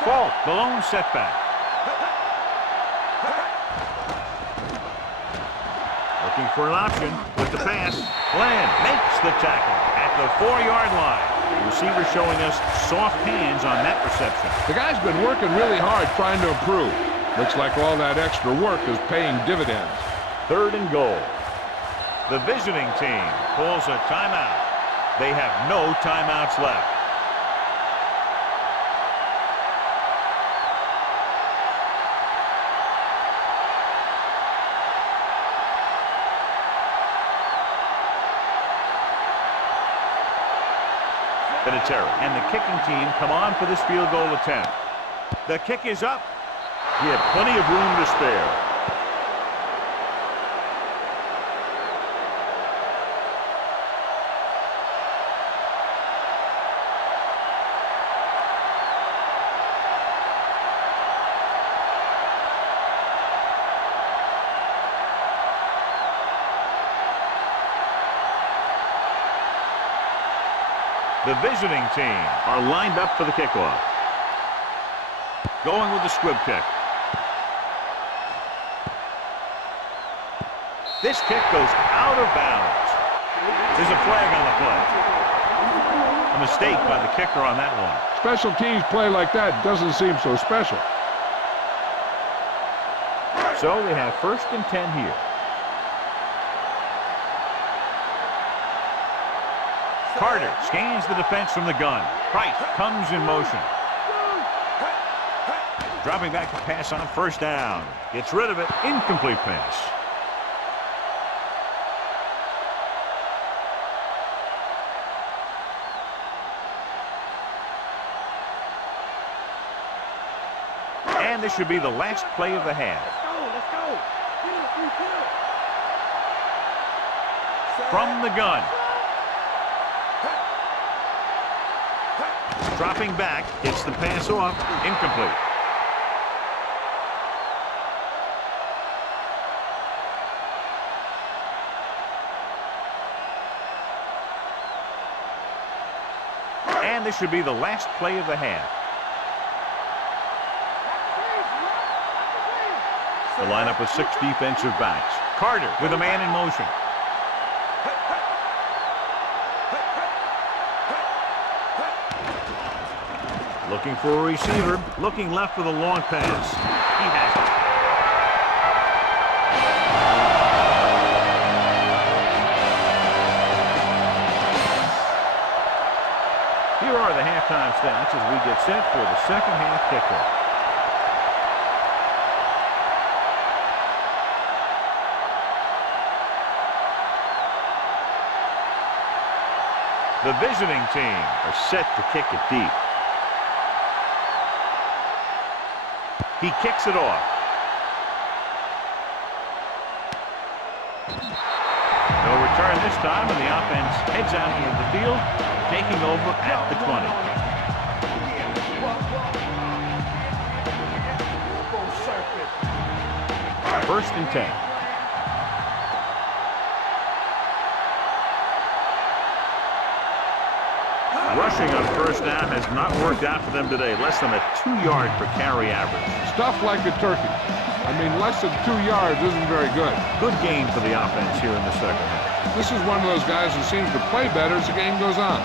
Falk, the lone setback. Looking for an option with the pass. Glenn makes the tackle at the 4-yard line. The receiver showing us soft hands on that reception. The guy's been working really hard trying to improve. Looks like all that extra work is paying dividends. 3rd and goal. The visiting team calls a timeout. They have no timeouts left. And the kicking team come on for this field goal attempt. The kick is up. He had plenty of room to spare. The visiting team are lined up for the kickoff. Going with the squib kick. This kick goes out of bounds. There's a flag on the play. A mistake by the kicker on that one. Special teams play like that doesn't seem so special. So they have 1st and 10 here. Carter scans the defense from the gun. Price comes in motion. Dropping back to pass on 1st down. Gets rid of it. Incomplete pass. And this should be the last play of the half. Let's go. From the gun. Dropping back, gets the pass off, incomplete. And this should be the last play of the half. The lineup with 6 defensive backs. Carter with a man in motion. Looking for a receiver. Looking left with a long pass. He has it. Here are the halftime stats as we get set for the second half kickoff. The visiting team are set to kick it deep. He kicks it off. No return this time, and the offense heads out into the field, taking over at the 20. 1st and 10. Rushing on 1st down has not worked out for them today. Less than a 2-yard per carry average. Stuff like a turkey. I mean, less than 2 yards isn't very good. Good game for the offense here in the second half. This is one of those guys who seems to play better as the game goes on.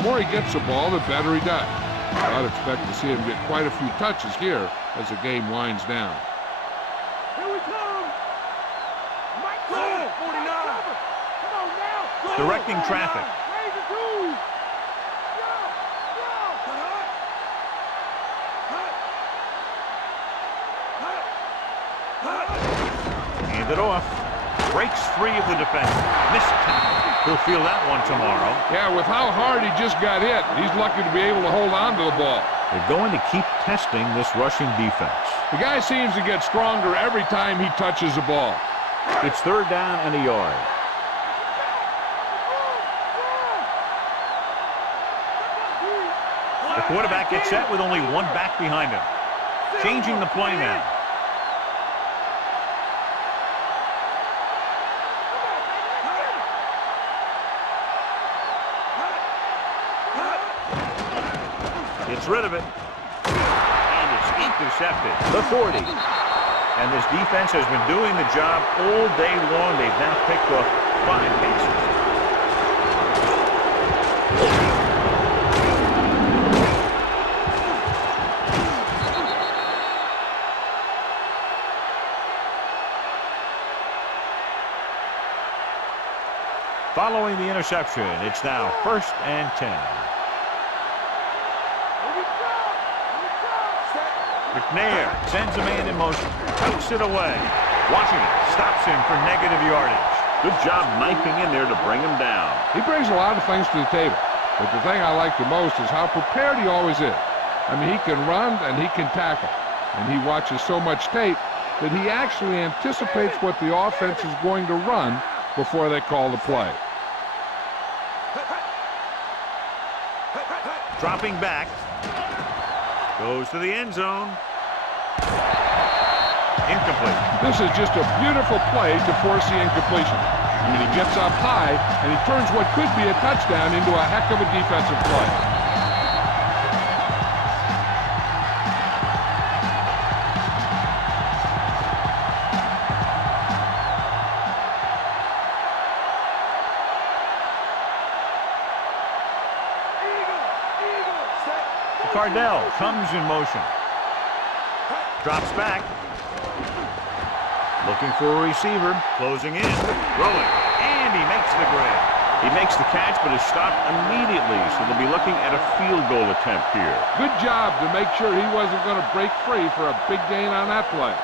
The more he gets the ball, the better he does. I'd expect to see him get quite a few touches here as the game winds down. Here we come. Mike, go. 49. Come on now. Go. Directing traffic. Raise the dude. Hand it off. Breaks free of the defender. Missed tackle. He'll feel that one tomorrow. Yeah, with how hard he just got hit, he's lucky to be able to hold on to the ball. They're going to keep testing this rushing defense. The guy seems to get stronger every time he touches the ball. It's 3rd down and a yard. The quarterback gets set with only 1 back behind him. Changing the play now. Gets rid of it. And it's intercepted. The 40. And this defense has been doing the job all day long. They've now picked off 5 passes. Following the interception, it's now 1st and 10. McNair sends a man in motion, takes it away. Washington stops him for negative yardage. Good job knifing in there to bring him down. He brings a lot of things to the table, but the thing I like the most is how prepared he always is. I mean, he can run and he can tackle, and he watches so much tape that he actually anticipates what the offense is going to run before they call the play. Dropping back. Goes to the end zone. Incomplete. This is just a beautiful play to force the incompletion. I mean, he gets up high, and he turns what could be a touchdown into a heck of a defensive play. Cardell comes in motion. Drops back. Looking for a receiver. Closing in. Throwing. And he makes the grab. He makes the catch, but is stopped immediately, so they'll be looking at a field goal attempt here. Good job to make sure he wasn't going to break free for a big gain on that play.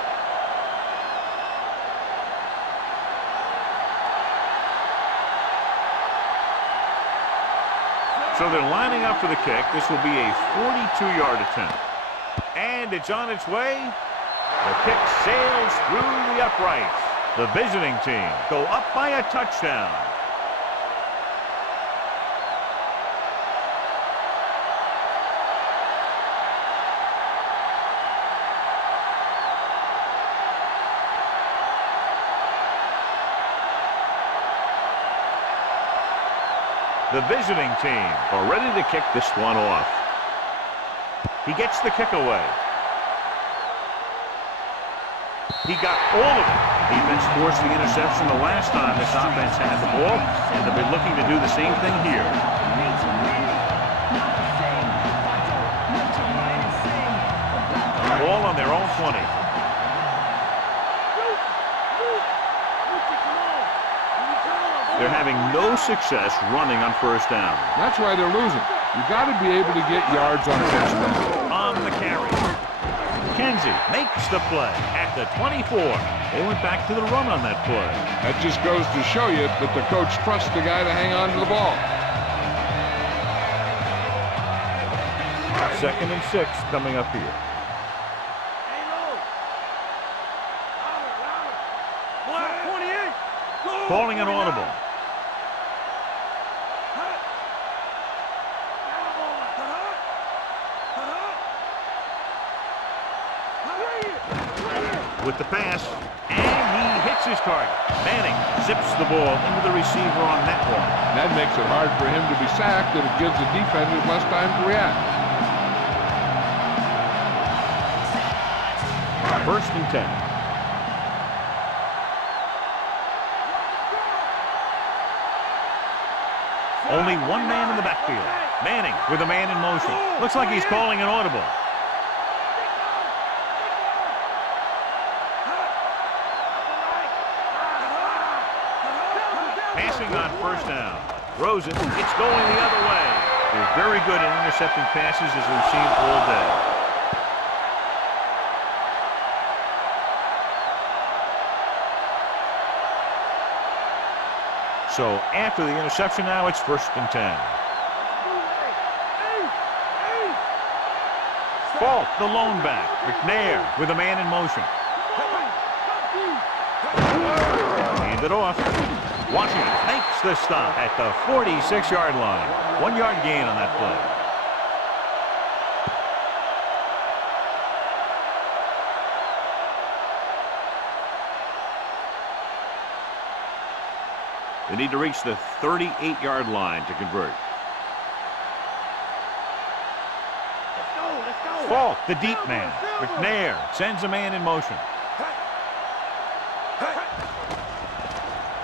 So they're lining up for the kick. This will be a 42-yard attempt. And it's on its way. The kick sails through the uprights. The visiting team go up by a touchdown. The visiting team are ready to kick this one off. He gets the kick away. He got all of it. Defense forced the interception the last time this offense had the ball, and they'll be looking to do the same thing here. Ball on their own 20. They're having no success running on first down. That's why they're losing. You got to be able to get yards on first down. On the carry. Kenzie makes the play at the 24. They went back to the run on that play. That just goes to show you that the coach trusts the guy to hang on to the ball. 2nd and 6 coming up here. Calling an audible. With the pass, and he hits his target. Manning zips the ball into the receiver on that one. That makes it hard for him to be sacked, and it gives the defenders less time to react. 1st and 10. Only one man in the backfield. Manning with a man in motion. Looks like he's calling an audible. Passing on first down. Throws it. It's going the other way. They're very good at intercepting passes, as we've seen all day. So after the interception now, it's 1st and 10. Fault, the lone back. McNair with a man in motion. Hand it off. Washington makes the stop at the 46-yard line. 1-yard gain on that play. They need to reach the 38-yard line to convert. Let's go. Fault, the deep man. McNair sends a man in motion.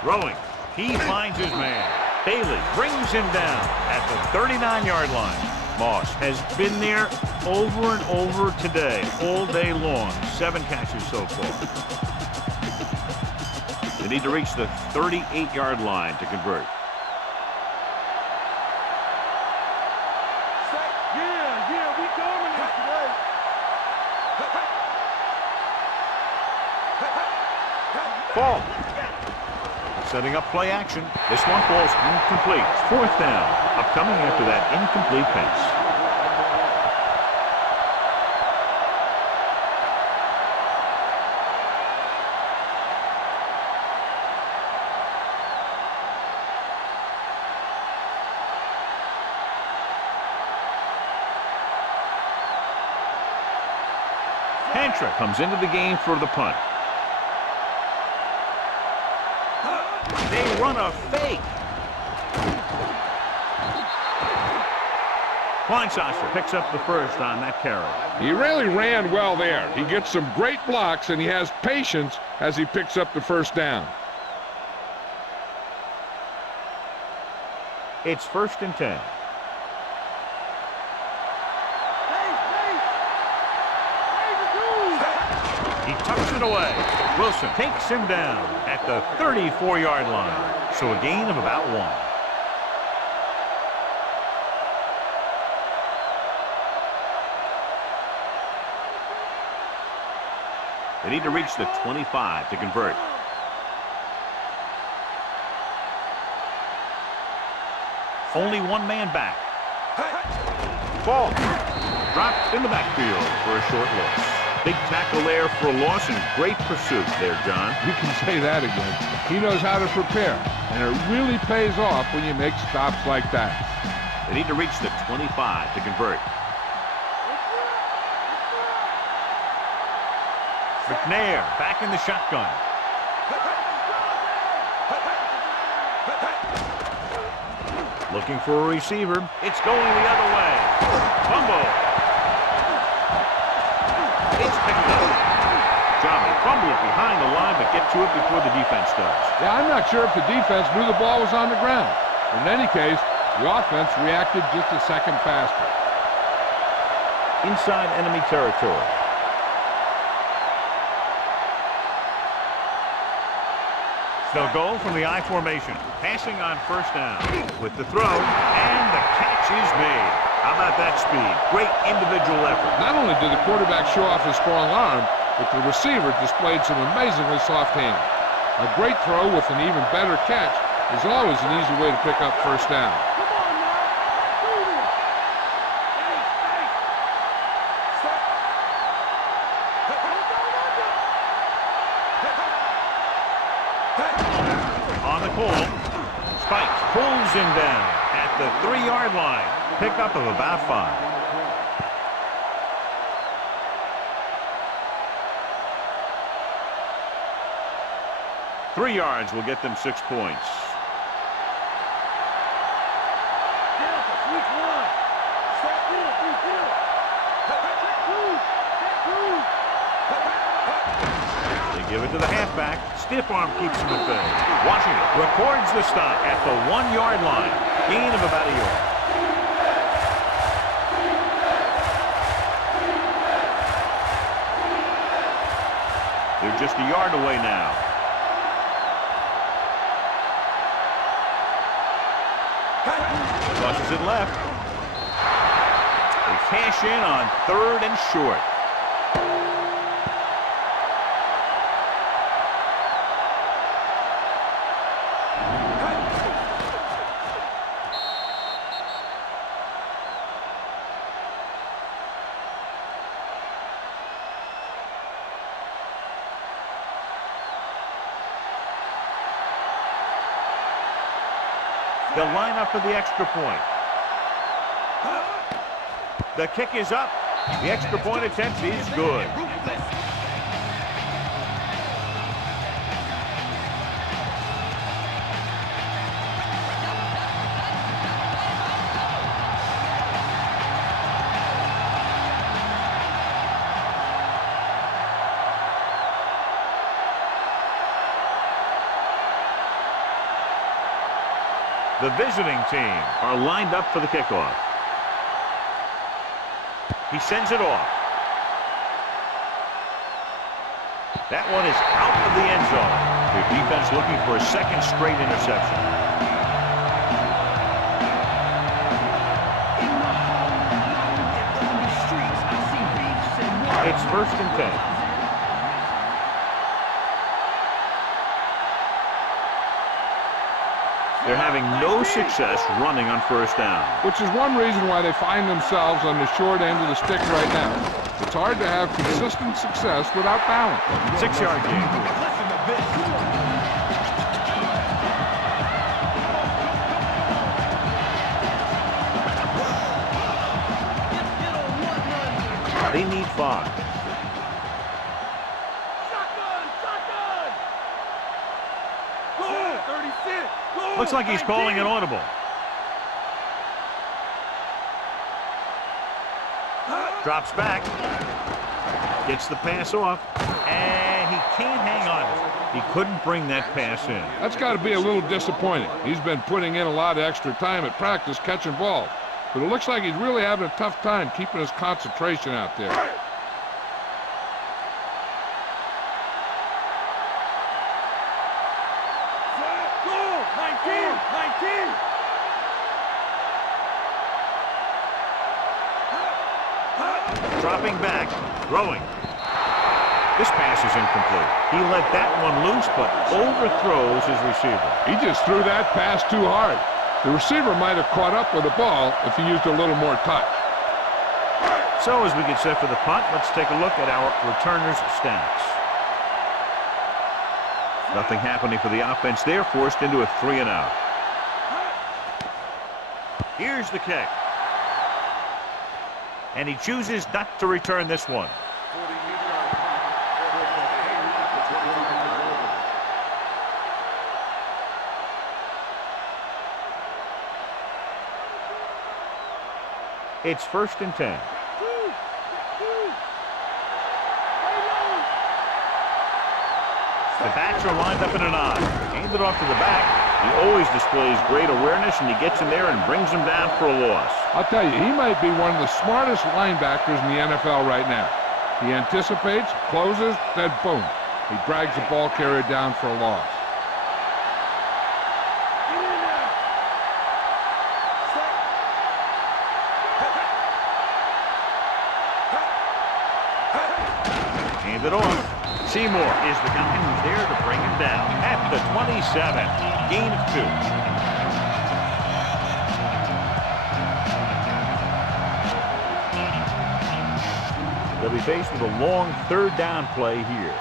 Throwing. He finds his man. Bailey brings him down at the 39-yard line. Moss has been there over and over today, all day long. 7 catches so far. They need to reach the 38-yard line to convert. Yeah, we dominate today. Ball. Setting up play action. This one falls incomplete. 4th down. Upcoming after that incomplete pass. Hantra comes into the game for the punt. They run a fake. Kleinsasser picks up the first on that carry. He really ran well there. He gets some great blocks, and he has patience as he picks up the first down. It's 1st and 10. He tucks it away. Wilson takes him down at the 34-yard line. So a gain of about 1. They need to reach the 25 to convert. Only one man back. Ball dropped in the backfield for a short loss. Big tackle there for a loss and great pursuit there, John. You can say that again. He knows how to prepare, and it really pays off when you make stops like that. They need to reach the 25 to convert. McNair back in the shotgun. Looking for a receiver. It's going the other way. Fumble. It's picked up. John, they fumble it behind the line, but get to it before the defense does. Yeah, I'm not sure if the defense knew the ball was on the ground. In any case, the offense reacted just a second faster. Inside enemy territory. They'll go from the I formation. Passing on first down with the throw, and the catch is made. How about that speed? Great individual effort. Not only did the quarterback show off his strong arm, but the receiver displayed some amazingly soft hands. A great throw with an even better catch is always an easy way to pick up first down. On the call, Spikes pulls him down at the 3-yard line. Pickup of about 5. Three yards will get them 6 points. They give it to the halfback. Stiff arm keeps him at bay. Washington records the stop at the 1-yard line. Gain of about a yard. They're just a yard away now. Crosses it left. They cash in on 3rd and short. They'll line up for the extra point. The kick is up. The extra point attempt is good. The visiting team are lined up for the kickoff. He sends it off. That one is out of the end zone. The defense looking for a second straight interception. It's 1st and 10. They're having no success running on first down. Which is one reason why they find themselves on the short end of the stick right now. It's hard to have consistent success without balance. 6-yard gain. They need 5. Looks like he's calling an audible. Drops back. Gets the pass off. And he can't hang on. He couldn't bring that pass in. That's got to be a little disappointing. He's been putting in a lot of extra time at practice catching balls. But it looks like he's really having a tough time keeping his concentration out there. Dropping back, throwing. This pass is incomplete. He let that one loose, but overthrows his receiver. He just threw that pass too hard. The receiver might have caught up with the ball if he used a little more touch. So as we get set for the punt, let's take a look at our returners' stats. Nothing happening for the offense there, forced into a 3-and-out. Here's the kick. And he chooses not to return this one. It's 1st and 10. The backs are lined up in an I. Hand it off to the back. He always displays great awareness, and he gets in there and brings him down for a loss. I'll tell you, he might be one of the smartest linebackers in the NFL right now. He anticipates, closes, then boom. He drags the ball carrier down for a loss. Hand it off. Seymour is the guy who's there to bring him down at the 27. Gain of 2. They'll be faced with a long 3rd down play here.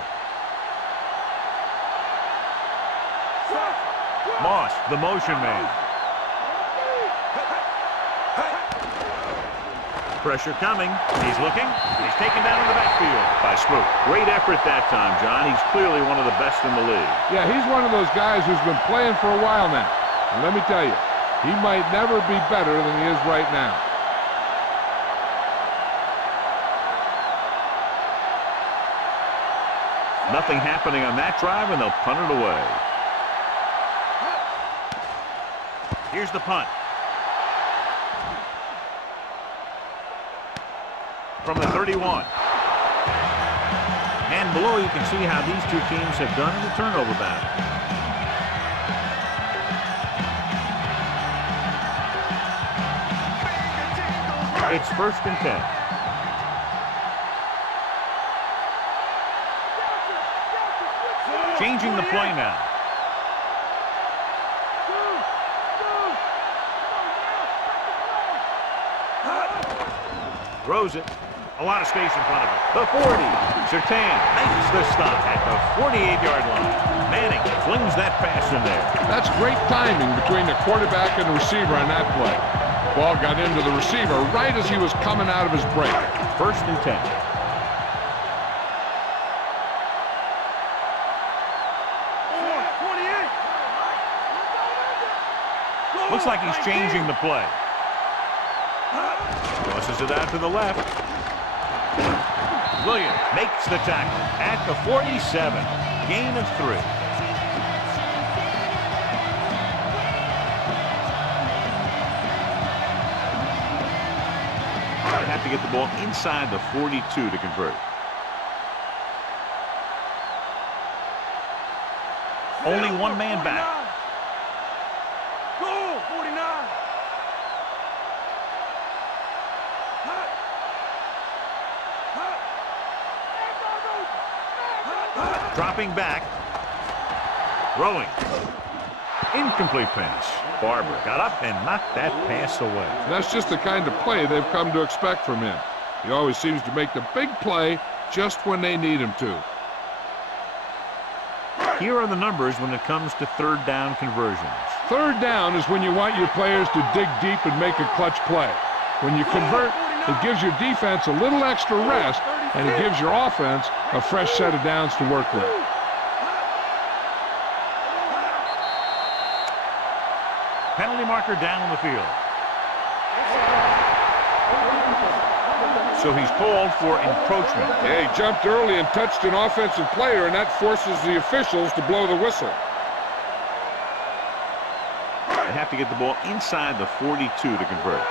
Moss, the motion man. Pressure coming. He's looking. He's taken down in the backfield by Smoot. Great effort that time, John. He's clearly one of the best in the league. Yeah, he's one of those guys who's been playing for a while now. And let me tell you, he might never be better than he is right now. Nothing happening on that drive, and they'll punt it away. Here's the punt. From the 31. And below, you can see how these two teams have done in the turnover battle. It's 1st and 10. Changing the play now. Throws it. A lot of space in front of him. The 40. Surtain makes the stop at the 48-yard line. Manning flings that pass in there. That's great timing between the quarterback and the receiver on that play. Ball got into the receiver right as he was coming out of his break. 1st and 10. Looks like he's changing the play. Tosses it out to the left. Williams makes the tackle at the 47. Gain of 3. They have to get the ball inside the 42 to convert. Only one man back. Dropping back. Throwing. Incomplete pass. Barber got up and knocked that pass away. That's just the kind of play they've come to expect from him. He always seems to make the big play just when they need him to. Here are the numbers when it comes to 3rd down conversions. 3rd down is when you want your players to dig deep and make a clutch play. When you convert, it gives your defense a little extra rest, and it gives your offense a fresh set of downs to work with. Penalty marker down on the field. So he's called for encroachment. Yeah, he jumped early and touched an offensive player, and that forces the officials to blow the whistle. They have to get the ball inside the 42 to convert.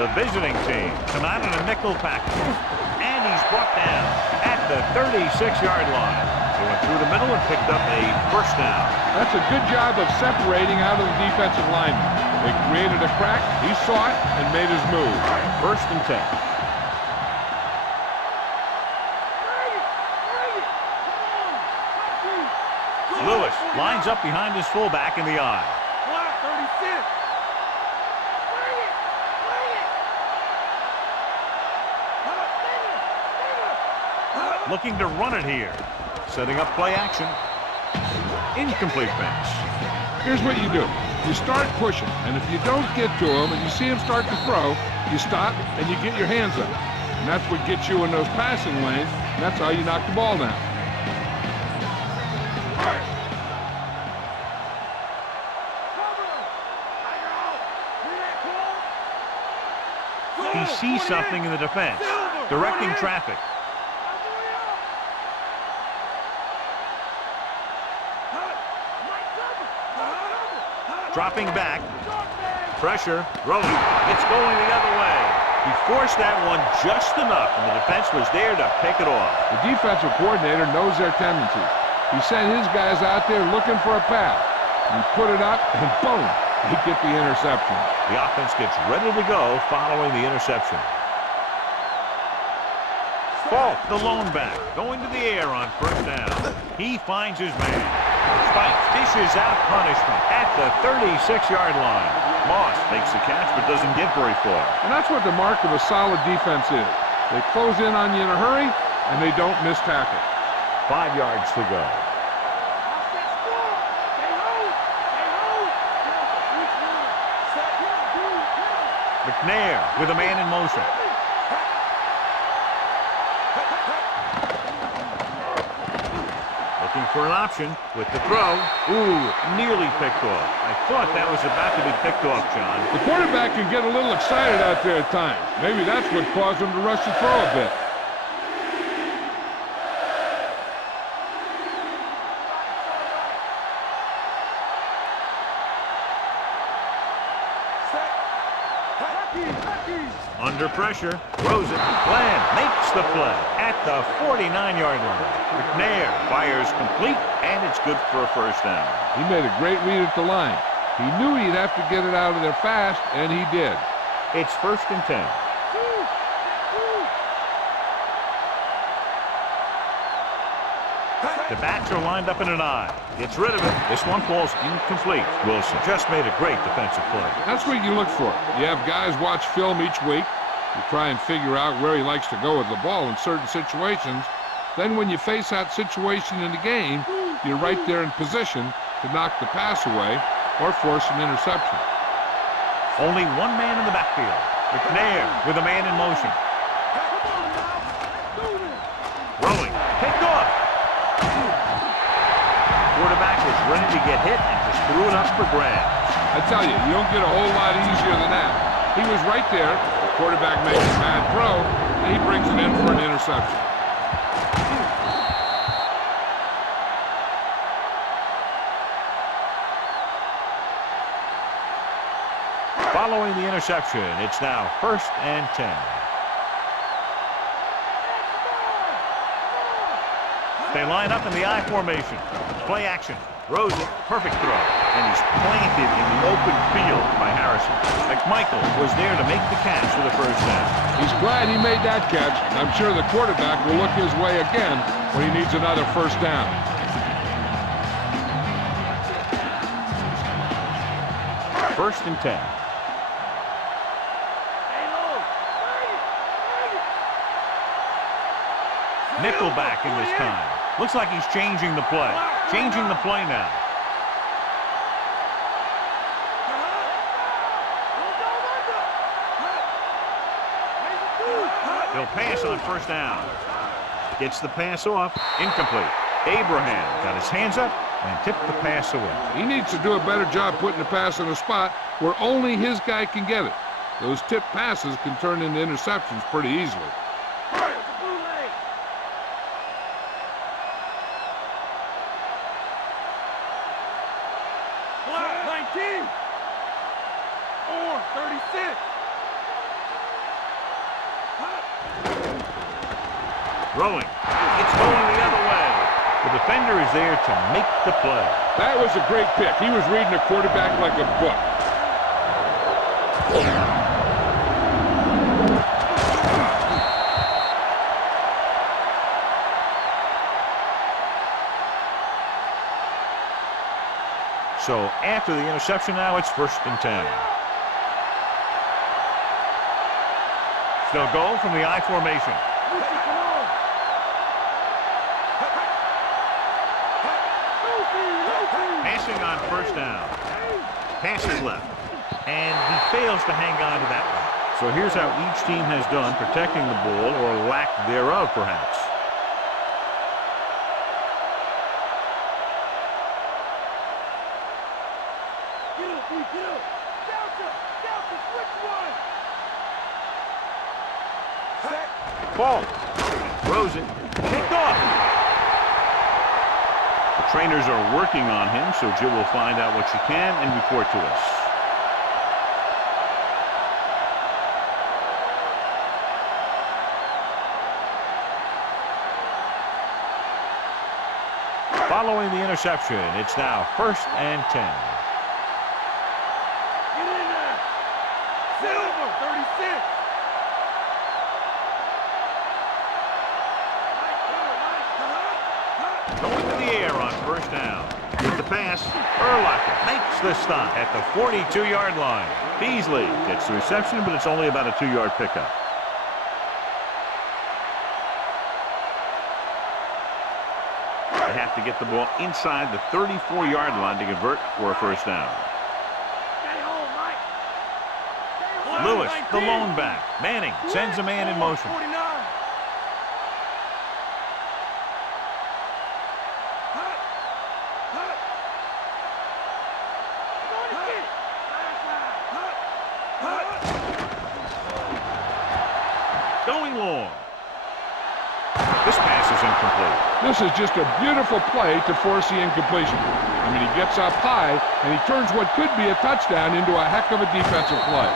The visiting team come out in a nickel package. And he's brought down at the 36-yard line. He went through the middle and picked up a 1st down. That's a good job of separating out of the defensive lineman. They created a crack. He saw it and made his move. 1st and 10. Lewis lines up behind his fullback in the eye. 36. Looking to run it here. Setting up play action. Incomplete pass. Here's what you do. You start pushing, and if you don't get to him and you see him start to throw, you stop and you get your hands up. And that's what gets you in those passing lanes, and that's how you knock the ball down. He sees something in the defense, directing traffic. Dropping back. Pressure. Rolling. It's going the other way. He forced that one just enough, and the defense was there to pick it off. The defensive coordinator knows their tendencies. He sent his guys out there looking for a pass. He put it up, and boom, he get the interception. The offense gets ready to go following the interception. Falk, the lone back, going to the air on 1st down. He finds his man. Spikes, dishes out punishment at the 36-yard line. Moss makes the catch but doesn't get very far. And that's what the mark of a solid defense is. They close in on you in a hurry, and they don't miss tackle. 5 yards to go. McNair with a man in motion. Looking for an option with the throw. Ooh, nearly picked off. I thought that was about to be picked off, John. The quarterback can get a little excited out there at times. Maybe that's what caused him to rush the throw a bit. Under pressure, throws it. Bland makes the play at the 49-yard line. McNair fires complete, and it's good for a 1st down. He made a great read at the line. He knew he'd have to get it out of there fast, and he did. It's 1st and 10. The backs are lined up in an eye. Gets rid of it. This one falls incomplete. Wilson just made a great defensive play. That's what you look for. You have guys watch film each week. You try and figure out where he likes to go with the ball in certain situations. Then when you face that situation in the game, you're right there in position to knock the pass away or force an interception. Only one man in the backfield. McNair with a man in motion. Rolling. Picked off. Quarterback was ready to get hit and just threw it up for grabs. I tell you, you don't get a whole lot easier than that. He was right there. The quarterback makes a bad throw, and he brings it in for an interception. Following the interception, it's now 1st and 10. They line up in the I formation. Play action. Throws it. Perfect throw. And he's planted in the open field by Harrison. McMichael was there to make the catch for the 1st down. He's glad he made that catch. I'm sure the quarterback will look his way again when he needs another 1st down. First and 10. Nickelback in this time. Looks like he's changing the play. Changing the play now. He'll pass on 1st down. Gets the pass off. Incomplete. Abraham got his hands up and tipped the pass away. He needs to do a better job putting the pass in a spot where only his guy can get it. Those tip passes can turn into interceptions pretty easily. Rolling. It's going the other way. The defender is there to make the play. That was a great pick. He was reading the quarterback like a book. So after the interception now, it's 1st and 10. They'll go from the I formation. Passing on 1st down. Pass is left. And he fails to hang on to that one. So here's how each team has done protecting the ball, or lack thereof, perhaps. Ball. Throws it. Picked off. The trainers are working on him, so Jill will find out what she can and report to us. Following the interception, it's now 1st and 10. Get in there. Silver, 36. Going to the air on 1st down. With the pass, Urlacher makes the stop at the 42-yard line. Beasley gets the reception, but it's only about a 2-yard pickup. They have to get the ball inside the 34-yard line to convert for a 1st down. Stay home, Mike. Stay home. Lewis, the lone back. Manning sends a man in motion. 49. Going long. This pass is incomplete. This is just a beautiful play to force the incompletion. I mean, he gets up high, and he turns what could be a touchdown into a heck of a defensive play.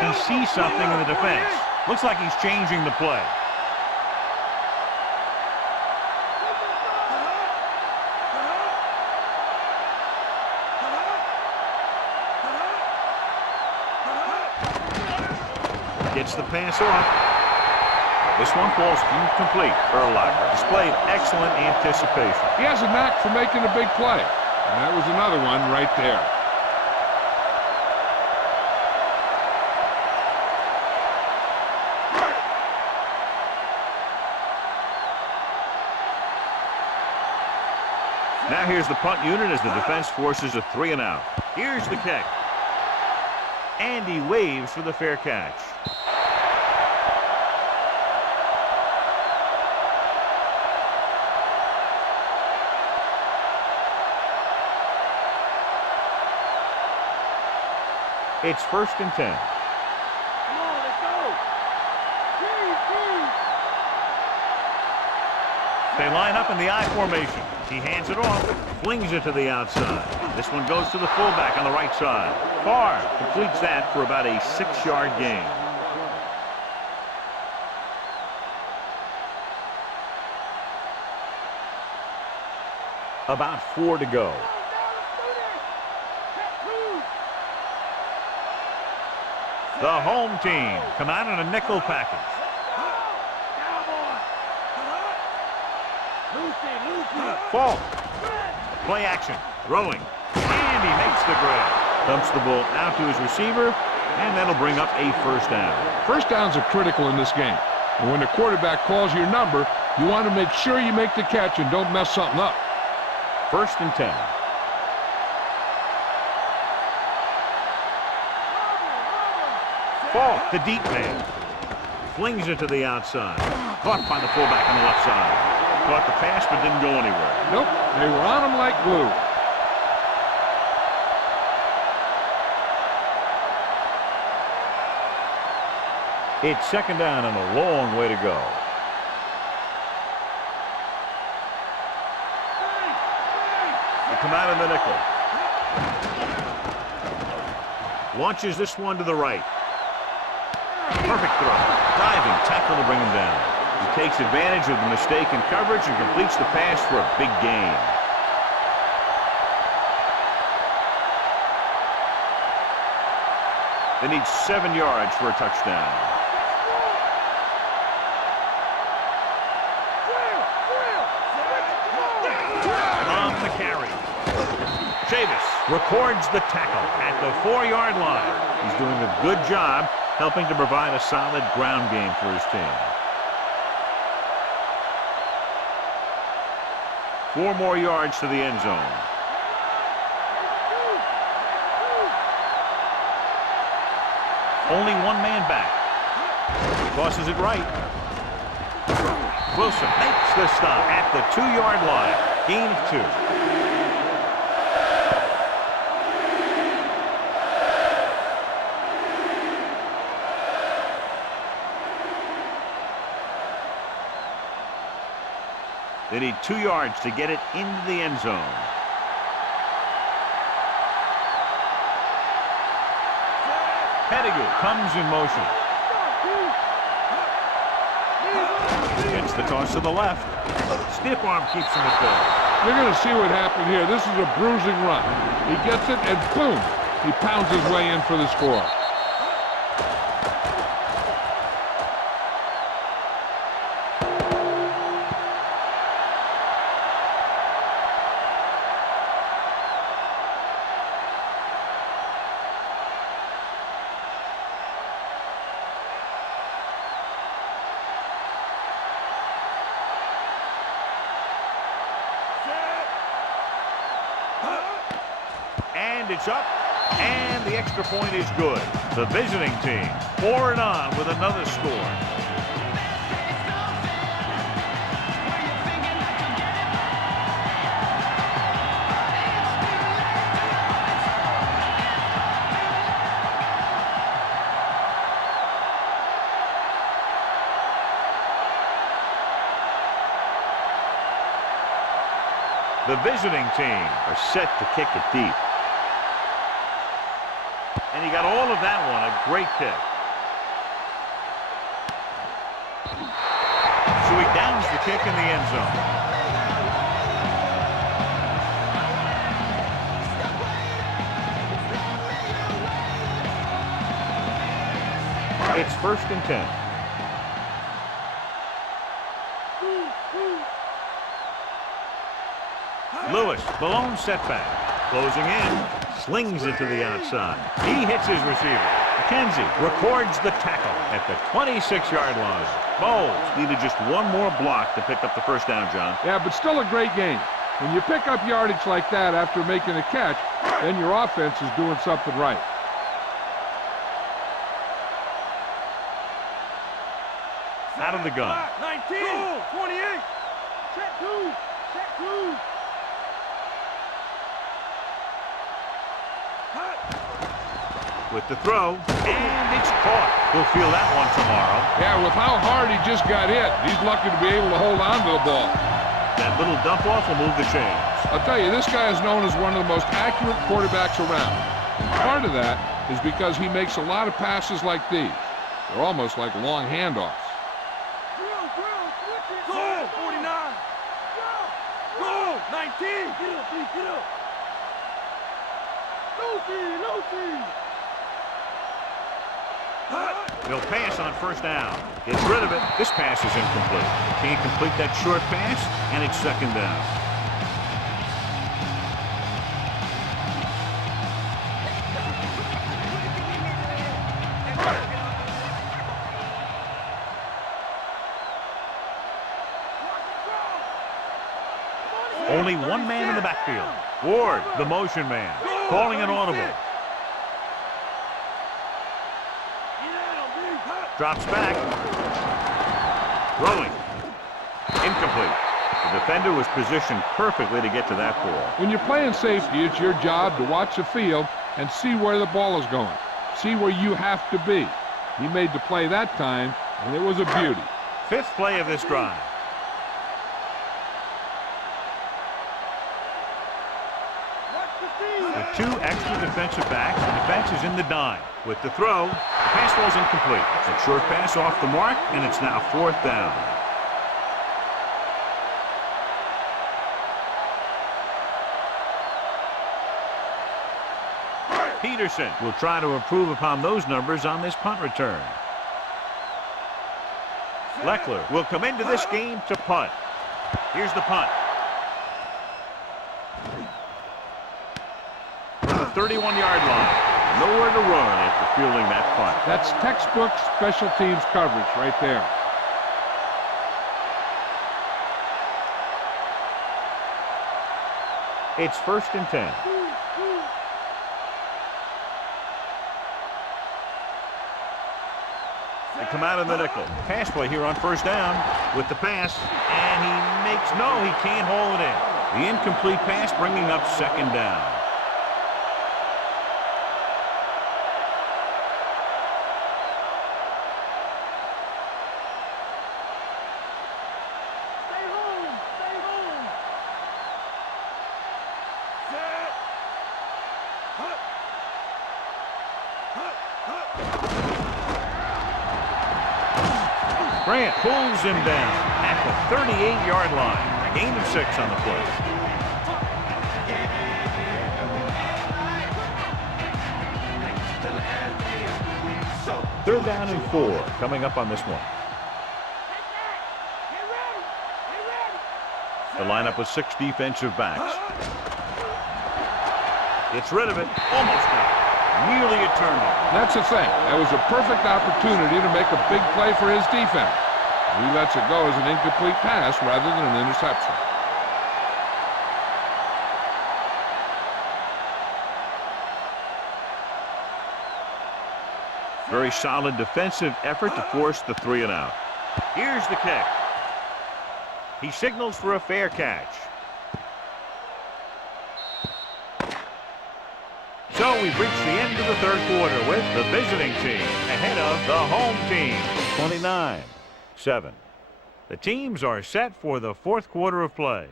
He sees something in the defense. Looks like he's changing the play. Gets the pass off. This one falls incomplete. Urlacher displayed excellent anticipation. He has a knack for making a big play. And that was another one right there. Now here's the punt unit as the defense forces a 3-and-out. Here's the kick. And he waves for the fair catch. It's 1st and 10. Come on, let's go. They line up in the I formation. He hands it off, flings it to the outside. This one goes to the fullback on the right side. Farr completes that for about a 6-yard gain. About 4 to go. The home team come out in a nickel package. Ball. Play action. Throwing. And he makes the grab. Dumps the ball out to his receiver, and that'll bring up a 1st down. 1st downs are critical in this game. And when the quarterback calls your number, you want to make sure you make the catch and don't mess something up. 1st and 10. Ball, the deep man. Flings it to the outside. Caught by the fullback on the left side. Caught the pass, but didn't go anywhere. Nope, they were on him like glue. It's 2nd down and a long way to go. They come out in the nickel. Launches this one to the right. Perfect throw. Diving tackle to bring him down. He takes advantage of the mistake in coverage and completes the pass for a big gain. They need 7 yards for a touchdown. On the carry. Chavis records the tackle at the 4-yard line. He's doing a good job helping to provide a solid ground game for his team. 4 more yards to the end zone. Only 1 man back. Tosses it right. Wilson makes the stop at the 2-yard line. Gain of 2. They need 2 yards to get it into the end zone. Pettigrew comes in motion. Gets the toss to the left. Stiff arm keeps him at bay. You're going to see what happened here. This is a bruising run. He gets it, and boom, he pounds his way in for the score. And it's up, and the extra point is good. The visiting team pouring on with another score. The visiting team are set to kick it deep. And he got all of that one, a great kick. So he downs the kick in the end zone. It's 1st and 10. Lewis, the lone setback. Closing in, slings it to the outside. He hits his receiver. McKenzie records the tackle at the 26-yard line. Bowles needed just 1 more block to pick up the first down, John. Yeah, but still a great game. When you pick up yardage like that after making a catch, then your offense is doing something right. Out of the gun. 19, 28. Check 2. Check 2. With the throw, and it's caught. He'll feel that one tomorrow. Yeah, with how hard he just got hit, he's lucky to be able to hold on to the ball. That little dump-off will move the chains. I'll tell you, this guy is known as one of the most accurate quarterbacks around. And part of that is because he makes a lot of passes like these. They're almost like long handoffs. Go, 49. Go, 19. Get up, get up. Lucy. He'll pass on first down. Gets rid of it. This pass is incomplete. Can't complete that short pass, and it's 2nd down. Only 1 man in the backfield. Ward, the motion man, calling an audible. Drops back. Throwing. Incomplete. The defender was positioned perfectly to get to that ball. When you're playing safety, it's your job to watch the field and see where the ball is going. See where you have to be. He made the play that time, and it was a beauty. 5th play of this drive. The 2 extra defensive backs. The defense is in the dime. With the throw, the pass falls incomplete. A short pass off the mark, and it's now 4th down. Peterson will try to improve upon those numbers on this punt return. Leckler will come into this game to punt. Here's the punt. To the 31-yard line. Nowhere to run after fielding that punt. That's textbook special teams coverage right there. It's 1st and 10. They come out in the nickel. Pass play here on 1st down with the pass. And he can't hold it in. The incomplete pass bringing up 2nd down. Grant pulls him down at the 38-yard line. A gain of 6 on the play. Third down and 4 coming up on this one. The lineup with 6 defensive backs. Gets rid of it. Almost got it. Nearly a turnover. That's the thing. That was a perfect opportunity to make a big play for his defense. He lets it go as an incomplete pass rather than an interception. Very solid defensive effort to force the 3 and out. Here's the kick. He signals for a fair catch. So we've reached the end of the 3rd quarter with the visiting team ahead of the home team, 29-7. The teams are set for the 4th quarter of play.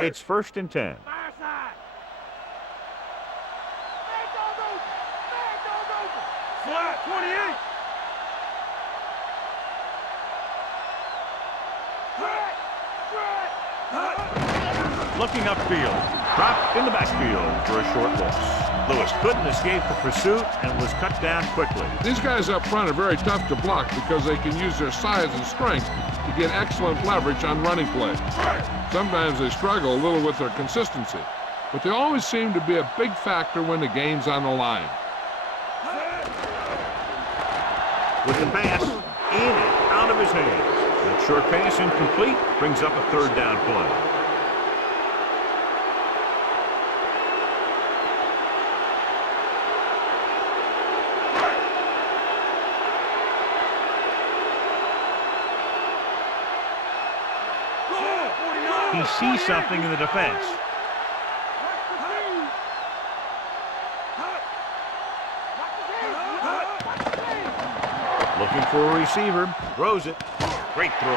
It's 1st and 10. Flat 28. Looking upfield. Dropped in the backfield for a short loss. Lewis couldn't escape the pursuit and was cut down quickly. These guys up front are very tough to block because they can use their size and strength to get excellent leverage on running plays. Sometimes they struggle a little with their consistency, but they always seem to be a big factor when the game's on the line. With the pass in and out of his hands. That short pass incomplete brings up a 3rd down play. He sees something in the defense. Looking for a receiver. Throws it. Great throw.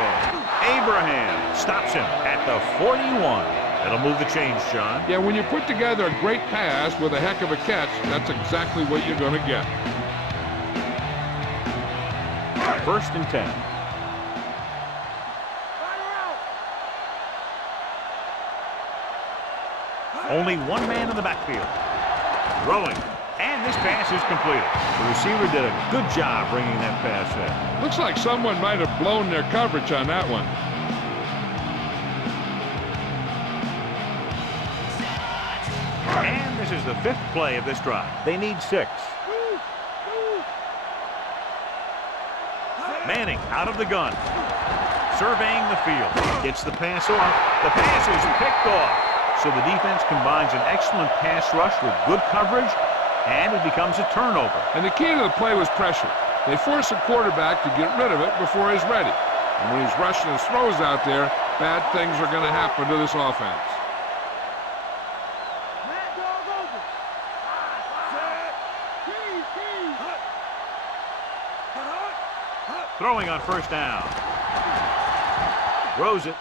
Abraham stops him at the 41. That'll move the chains, John. Yeah, when you put together a great pass with a heck of a catch, that's exactly what you're going to get. 1st and 10. Only one man in the backfield. Throwing. And this pass is completed. The receiver did a good job bringing that pass in. Looks like someone might have blown their coverage on that one. And this is the 5th play of this drive. They need 6. Manning out of the gun. Surveying the field. Gets the pass off. The pass is picked off. So the defense combines an excellent pass rush with good coverage, and it becomes a turnover. And the key to the play was pressure. They force the quarterback to get rid of it before he's ready. And when he's rushing his throws out there, bad things are going to happen to this offense. Throwing on 1st down. Throws it.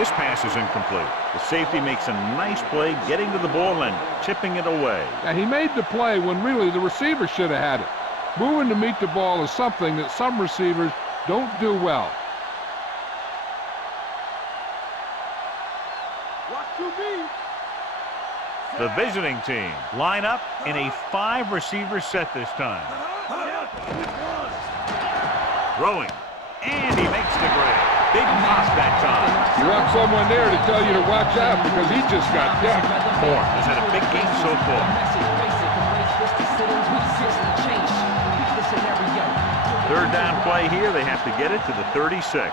This pass is incomplete. The safety makes a nice play getting to the ball and tipping it away. Yeah, he made the play when really the receiver should have had it. Moving to meet the ball is something that some receivers don't do well. The visiting team line up in a 5-receiver set this time. Throwing, and he makes the grab. Big pop that time. You want someone there to tell you to watch out because he just got decked. Moore has had a big game so far. Third down play here. They have to get it to the 36.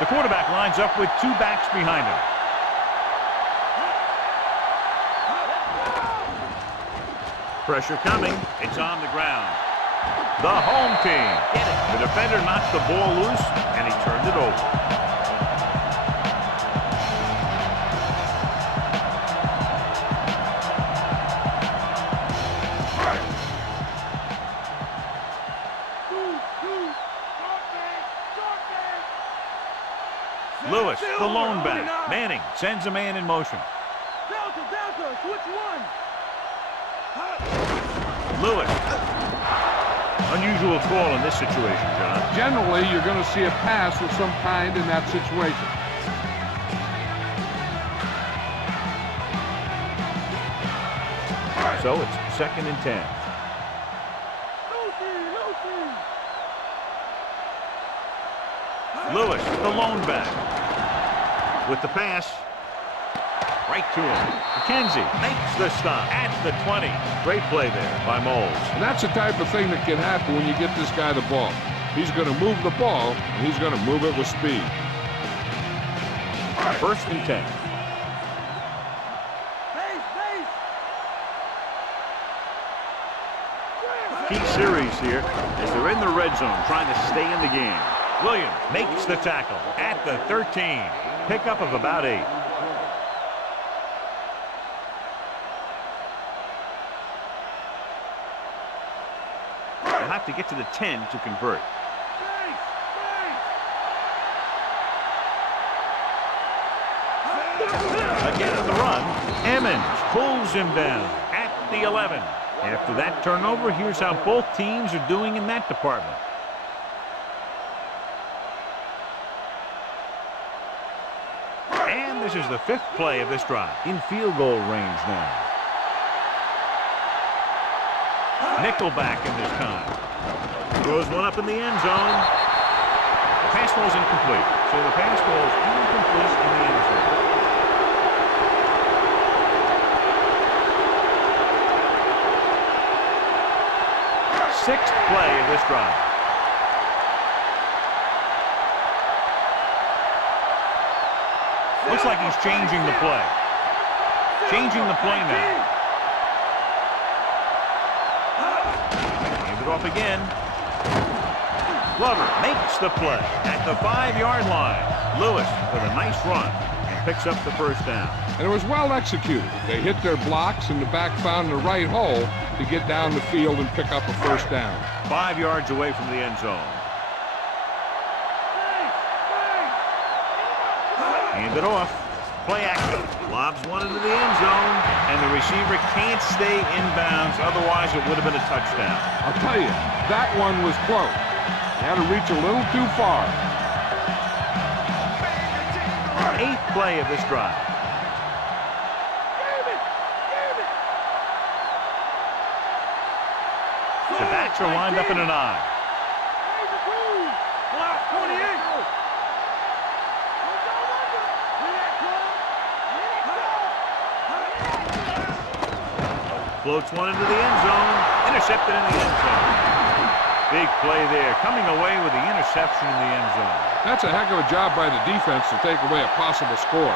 The quarterback lines up with 2 backs behind him. Pressure coming. It's on the ground. The home team get it. The defender knocked the ball loose, and he turned it over. Lewis, the lone back. Manning sends a man in motion. Delta, switch one. Lewis. Unusual call in this situation, John. Generally, you're going to see a pass of some kind in that situation. So it's 2nd and 10. Lewis, the lone back. With the pass. Right to him. McKenzie makes the stop at the 20. Great play there by Moles. And that's the type of thing that can happen when you get this guy the ball. He's going to move the ball, and he's going to move it with speed. 1st and 10. Key series here as they're in the red zone trying to stay in the game. Williams makes the tackle at the 13. Pickup of about 8. They'll have to get to the 10 to convert. Again on the run. Emmons pulls him down at the 11. After that turnover, here's how both teams are doing in that department. And this is the 5th play of this drive. In field goal range now. Nickelback in this time. Throws one up in the end zone. The pass ball is incomplete. So the pass ball is incomplete in the end zone. Sixth play of this drive. Looks like he's changing the play. Changing the play now. Hands it off again. Glover makes the play at the 5-yard line. Lewis with a nice run and picks up the 1st down. And it was well executed. They hit their blocks, and the back found the right hole to get down the field and pick up a 1st down. 5 yards away from the end zone. Hand it off. Play action. Lobs one into the end zone, and the receiver can't stay inbounds. Otherwise, it would have been a touchdown. I'll tell you, that one was close. He had to reach a little too far. 8th play of this drive. The backs are lined up in an I. Floats one into the end zone. Intercepted in the end zone. Big play there. Coming away with the interception in the end zone. That's a heck of a job by the defense to take away a possible score.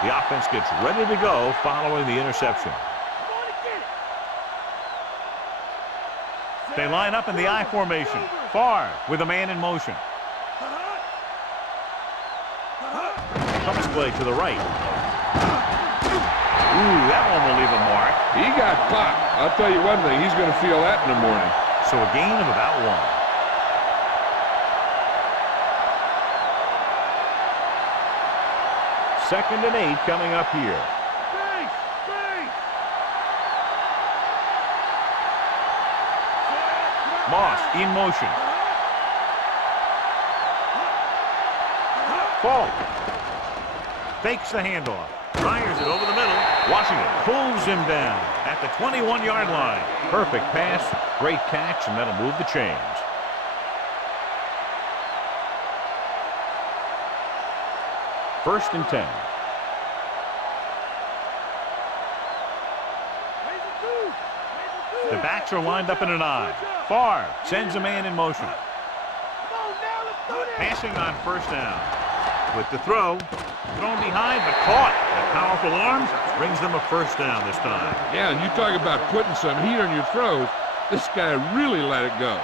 The offense gets ready to go following the interception. They line up in the I formation. Farr with a man in motion. Comes play to the right. Ooh, that one will leave a mark. He got popped. I'll tell you one thing, he's going to feel that in the morning. So a gain of about 1. 2nd and 8 coming up here. Moss in motion. Ball. Fakes the handoff. Fires it over the middle. Washington pulls him down at the 21-yard line. Perfect pass, great catch, and that'll move the chains. First and 10. The backs are lined up in an I. Favre sends a man in motion. Passing on first down. With the throw, thrown behind, but caught. The powerful arms brings them a first down this time. Yeah, and you talk about putting some heat on your throws. This guy really let it go.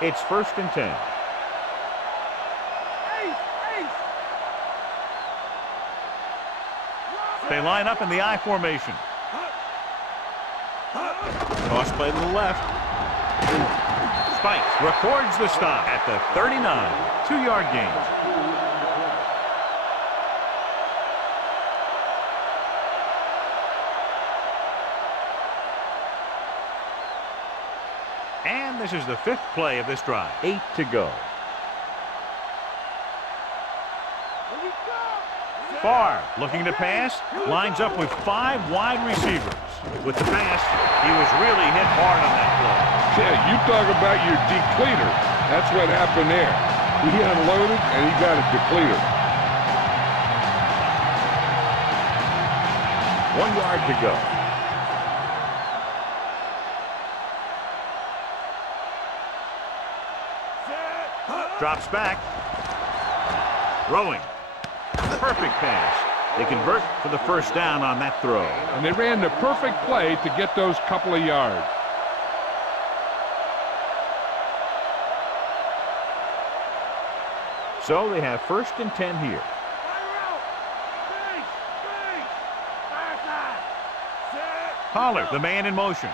It's first and 10. They line up in the I formation. Toss play to the left. Spikes records the stop at the 39. 2-yard gain. And this is the 5th play of this drive. 8 to go. Favre looking to pass, lines up with 5 wide receivers. With the pass, he was really hit hard on that play. Yeah, you talk about your depleter. That's what happened there. He unloaded and he got a depleter. 1 yard to go. Drops back. Throwing. Perfect pass. They convert for the first down on that throw. And they ran the perfect play to get those couple of yards. So they have first and 10 here. Pollard, the man in motion.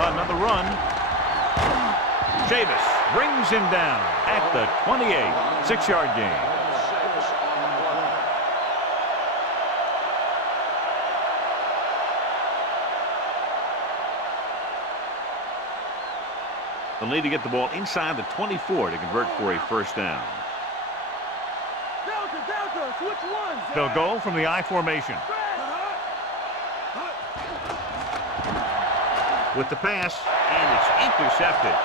Another run. Chavis brings him down at the 28. 6-yard gain. They'll need to get the ball inside the 24 to convert for a first down. Delta, switch one. They'll go from the I formation. With the pass, and it's intercepted.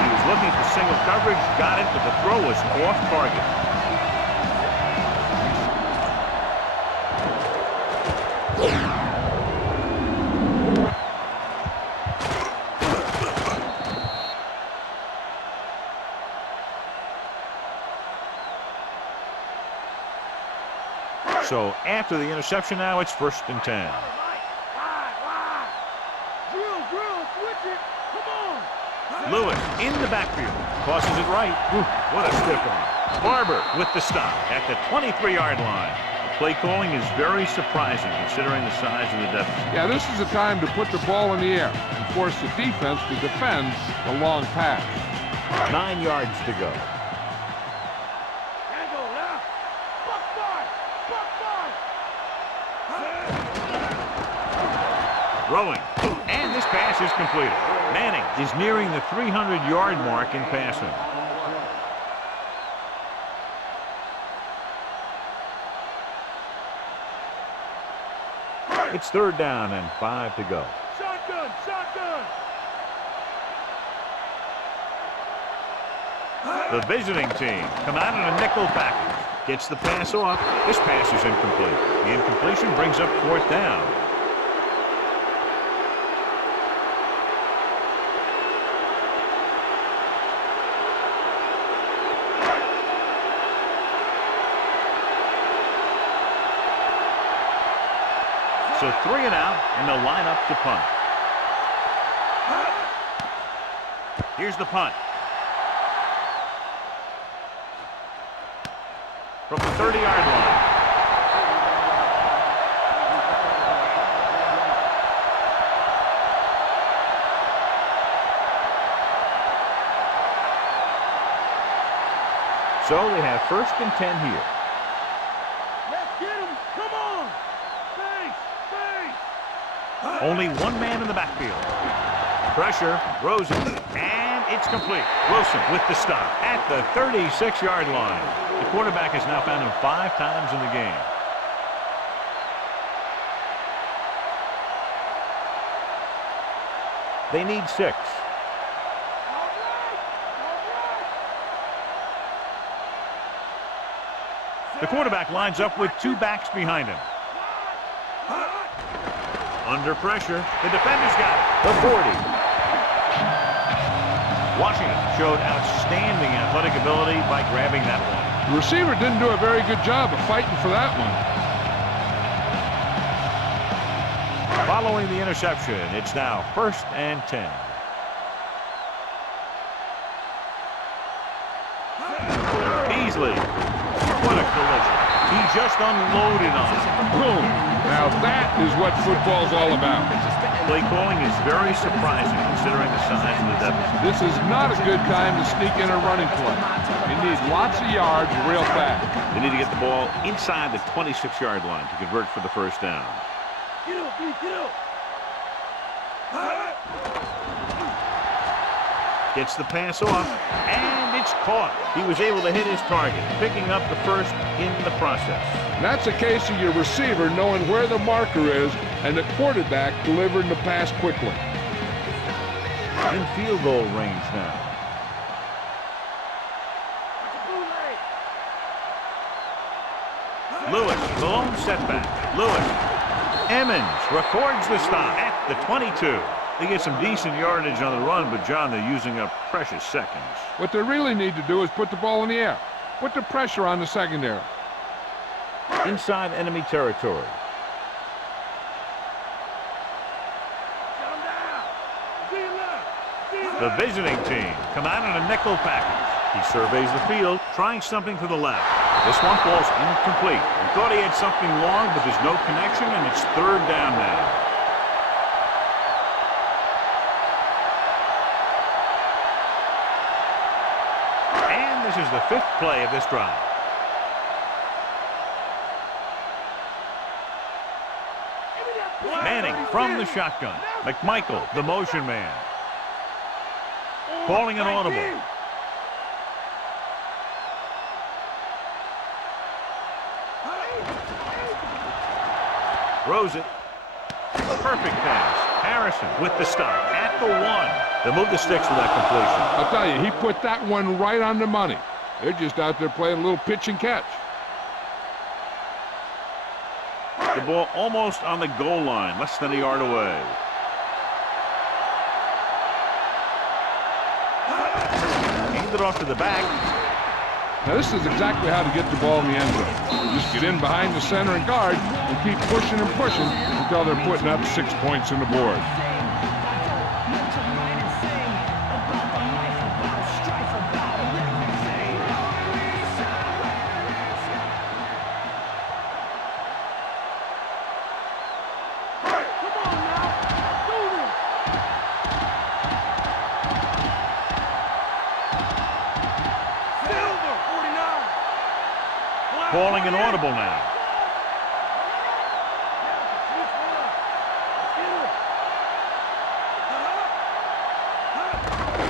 He was looking for single coverage, got it, but the throw was off target. So after the interception now, it's first and 10. Lewis in the backfield. Tosses it right. Ooh, what a stiff arm. Barber with the stop at the 23-yard line. The play calling is very surprising considering the size of the deficit. Yeah, this is the time to put the ball in the air and force the defense to defend the long pass. 9 yards to go. Throwing. And this pass is completed. Manning is nearing the 300-yard mark in passing. It's 3rd down and 5 to go. Shotgun. The visiting team come out in a nickel package. Gets the pass off. This pass is incomplete. The incompletion brings up 4th down. So 3 and out, and they'll line up to punt. Here's the punt. from the 30-yard line. So they have 1st and 10 here. Let's get him. Come on. Face. Only one man in the backfield. Pressure. Rosen. And it's complete. Wilson with the stop at the 36-yard line. The quarterback has now found him 5 times in the game. They need 6. The quarterback lines up with 2 backs behind him. Under pressure, the defender's got it. The 40. Washington showed outstanding athletic ability by grabbing that one. The receiver didn't do a very good job of fighting for that one. Following the interception, it's now 1st and 10. Beasley. What a collision. He just unloaded on it. Boom. Now that is what football's all about. Play calling is very surprising considering the size of the deficit. This is not a good time to sneak in a running play. You need lots of yards real fast. They need to get the ball inside the 26-yard line to convert for the 1st down. Get up, get up. Gets the pass off, and it's caught. He was able to hit his target, picking up the 1st in the process. That's a case of your receiver knowing where the marker is and the quarterback delivering the pass quickly. In field goal range now. Lewis, the lone setback. Lewis. Emmons records the stop at the 22. They get some decent yardage on the run, but, John, they're using up precious seconds. What they really need to do is put the ball in the air. Put the pressure on the secondary. Inside enemy territory. The visiting team come out in a nickel package. He surveys the field, trying something to the left. This one falls incomplete. He thought he had something long, but there's no connection, and it's 3rd down now. This is the 5th play of this drive. Manning from the shotgun. McMichael, the motion man. Calling an audible. Throws it. Perfect pass. Harrison with the stop at the 1. They'll move the sticks for that completion. I'll tell you, he put that one right on the money. They're just out there playing a little pitch and catch. The ball almost on the goal line, less than a yard away. Handed off to the back. Now this is exactly how to get the ball in the end zone. Just get in behind the center and guard and keep pushing and pushing until they're putting up 6 points on the board. Calling an audible now.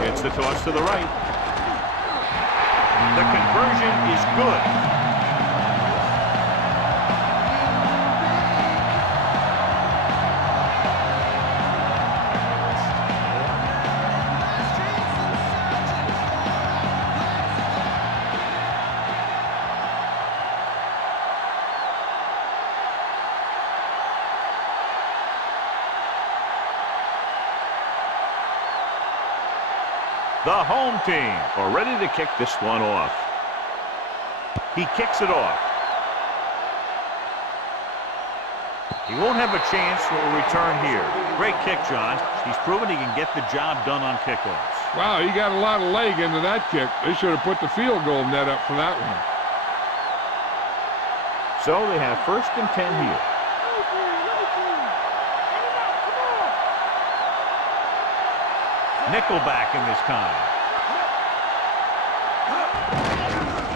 It's the toss to the right. The conversion is good. The home team are ready to kick this one off. He kicks it off. He won't have a chance for a return here. Great kick, John. He's proven he can get the job done on kickoffs. Wow, he got a lot of leg into that kick. They should have put the field goal net up for that one. So they have 1st and 10 here. Nickelback in this time.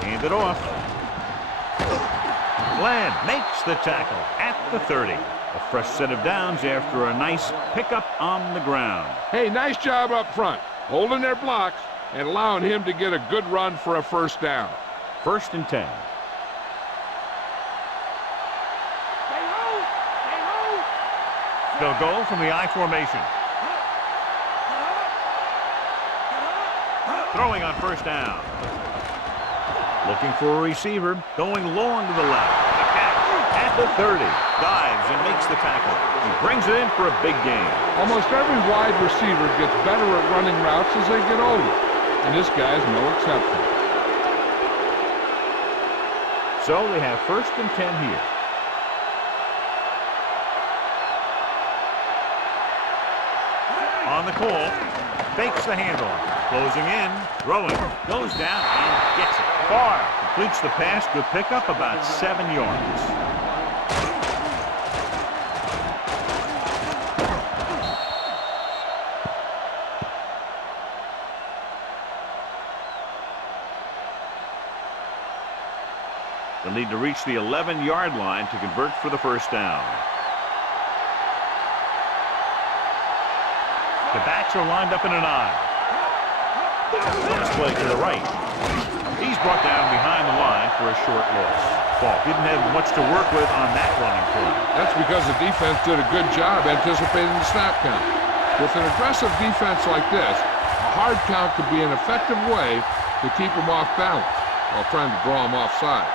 Hand it off. Glenn makes the tackle at the 30. A fresh set of downs after a nice pickup on the ground. Hey, nice job up front, holding their blocks and allowing him to get a good run for a 1st down. 1st and 10. They'll go from the I formation. Throwing on 1st down. Looking for a receiver. Going long to the left. The catch at the 30. Dives and makes the tackle. He brings it in for a big gain. Almost every wide receiver gets better at running routes as they get older. And this guy's no exception. So they have 1st and 10 here. On the call, fakes the handoff, closing in, throwing, goes down and gets it. Far, completes the pass, good pickup, about 7 yards. They'll need to reach the 11-yard line to convert for the 1st down. The backs are lined up in an I. Let's play to the right. He's brought down behind the line for a short loss. Ball didn't have much to work with on that running play. That's because the defense did a good job anticipating the snap count. With an aggressive defense like this, a hard count could be an effective way to keep them off balance while trying to draw them off sides.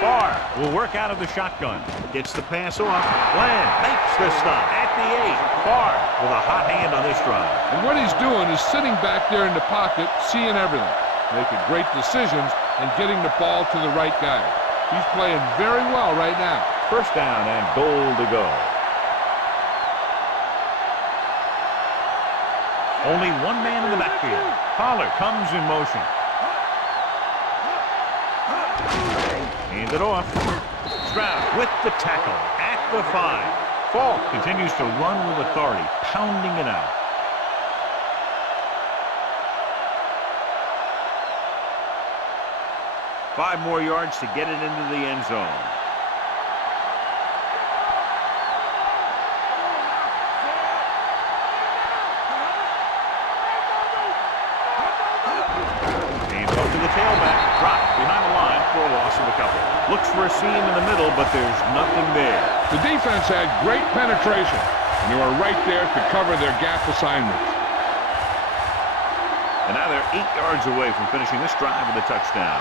Barr will work out of the shotgun. Gets the pass off. Glenn makes the stop at the 8. Barr with a hot hand on this drive. And what he's doing is sitting back there in the pocket, seeing everything, making great decisions, and getting the ball to the right guy. He's playing very well right now. 1st down and goal to go. Only one man in the backfield. Pollard comes in motion. Hand it off. Stroud with the tackle at the 5. Falk continues to run with authority, pounding it out. Five more yards to get it into the end zone. Hands off to the tailback. Drop behind the line for a loss of a couple. Looks for a seam in the middle, but there's nothing there. The defense had great penetration, and they were right there to cover their gap assignments. And now they're 8 yards away from finishing this drive with a touchdown.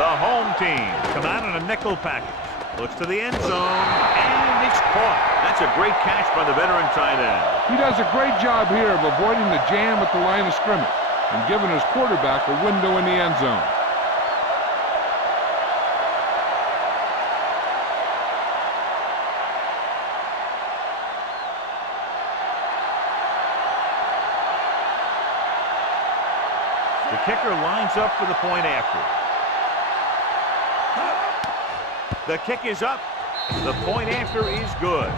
The home team come out in a nickel package. Looks to the end zone, and it's caught. That's a great catch by the veteran tight end. He does a great job here of avoiding the jam at the line of scrimmage and giving his quarterback a window in the end zone. The kicker lines up for the point after. The kick is up. The point after is good.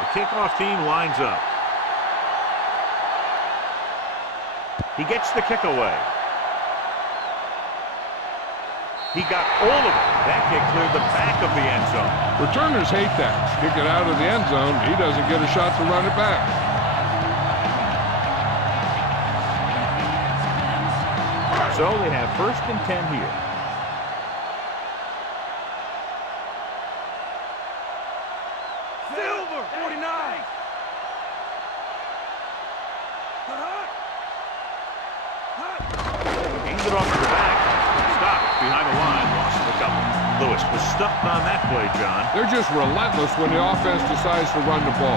The kickoff team lines up. He gets the kick away. He got all of it. That kick cleared the back of the end zone. Returners hate that. Kick it out of the end zone. He doesn't get a shot to run it back. So they have 1st and 10 here. Silver, 49. Hands it off to the back. Stopped behind the line. Loss of a couple. Lewis was stuffed on that play, John. They're just relentless when the offense decides to run the ball.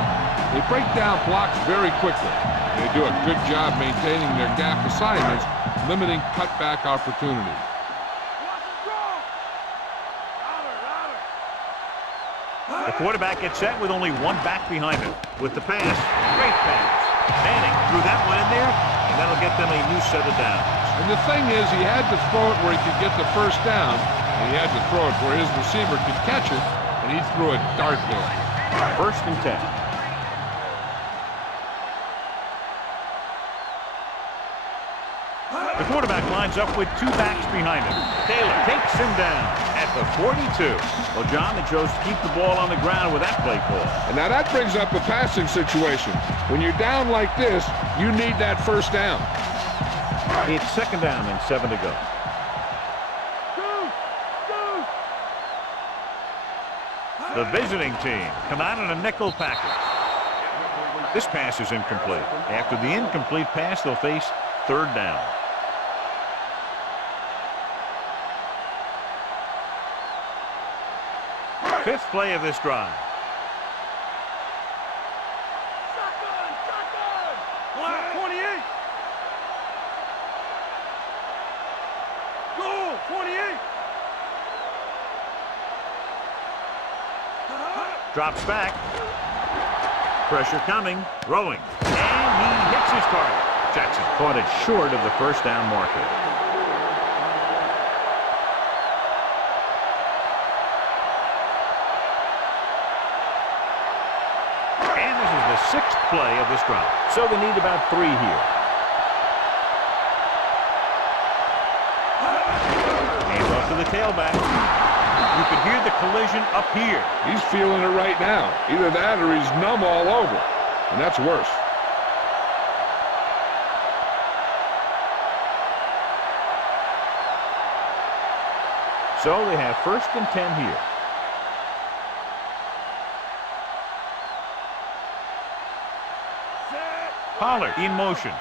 They break down blocks very quickly. They do a good job maintaining their gap assignments, limiting cutback opportunities. The quarterback gets set with only one back behind him. With the pass, great pass. Manning threw that one in there, and that'll get them a new set of downs. And the thing is, he had to throw it where he could get the first down, and he had to throw it where his receiver could catch it, and he threw a dart there. 1st and 10. The quarterback lines up with two backs behind him. Taylor takes him down at the 42. Well, John, they chose to keep the ball on the ground with that play call. And now that brings up a passing situation. When you're down like this, you need that first down. It's 2nd down and 7 to go. The visiting team come out in a nickel package. This pass is incomplete. After the incomplete pass, they'll face 3rd down. Fifth play of this drive. Shotgun! 28! Goal! 28! Drops back. Pressure coming. Throwing. And he hits his target. Jackson caught it short of the first down marker. And this is the 6th play of this drive. So they need about 3 here. Hands off to the tailback. You could hear the collision up here. He's feeling it right now. Either that or he's numb all over. And that's worse. So they have 1st and 10 here. Pollard in motion.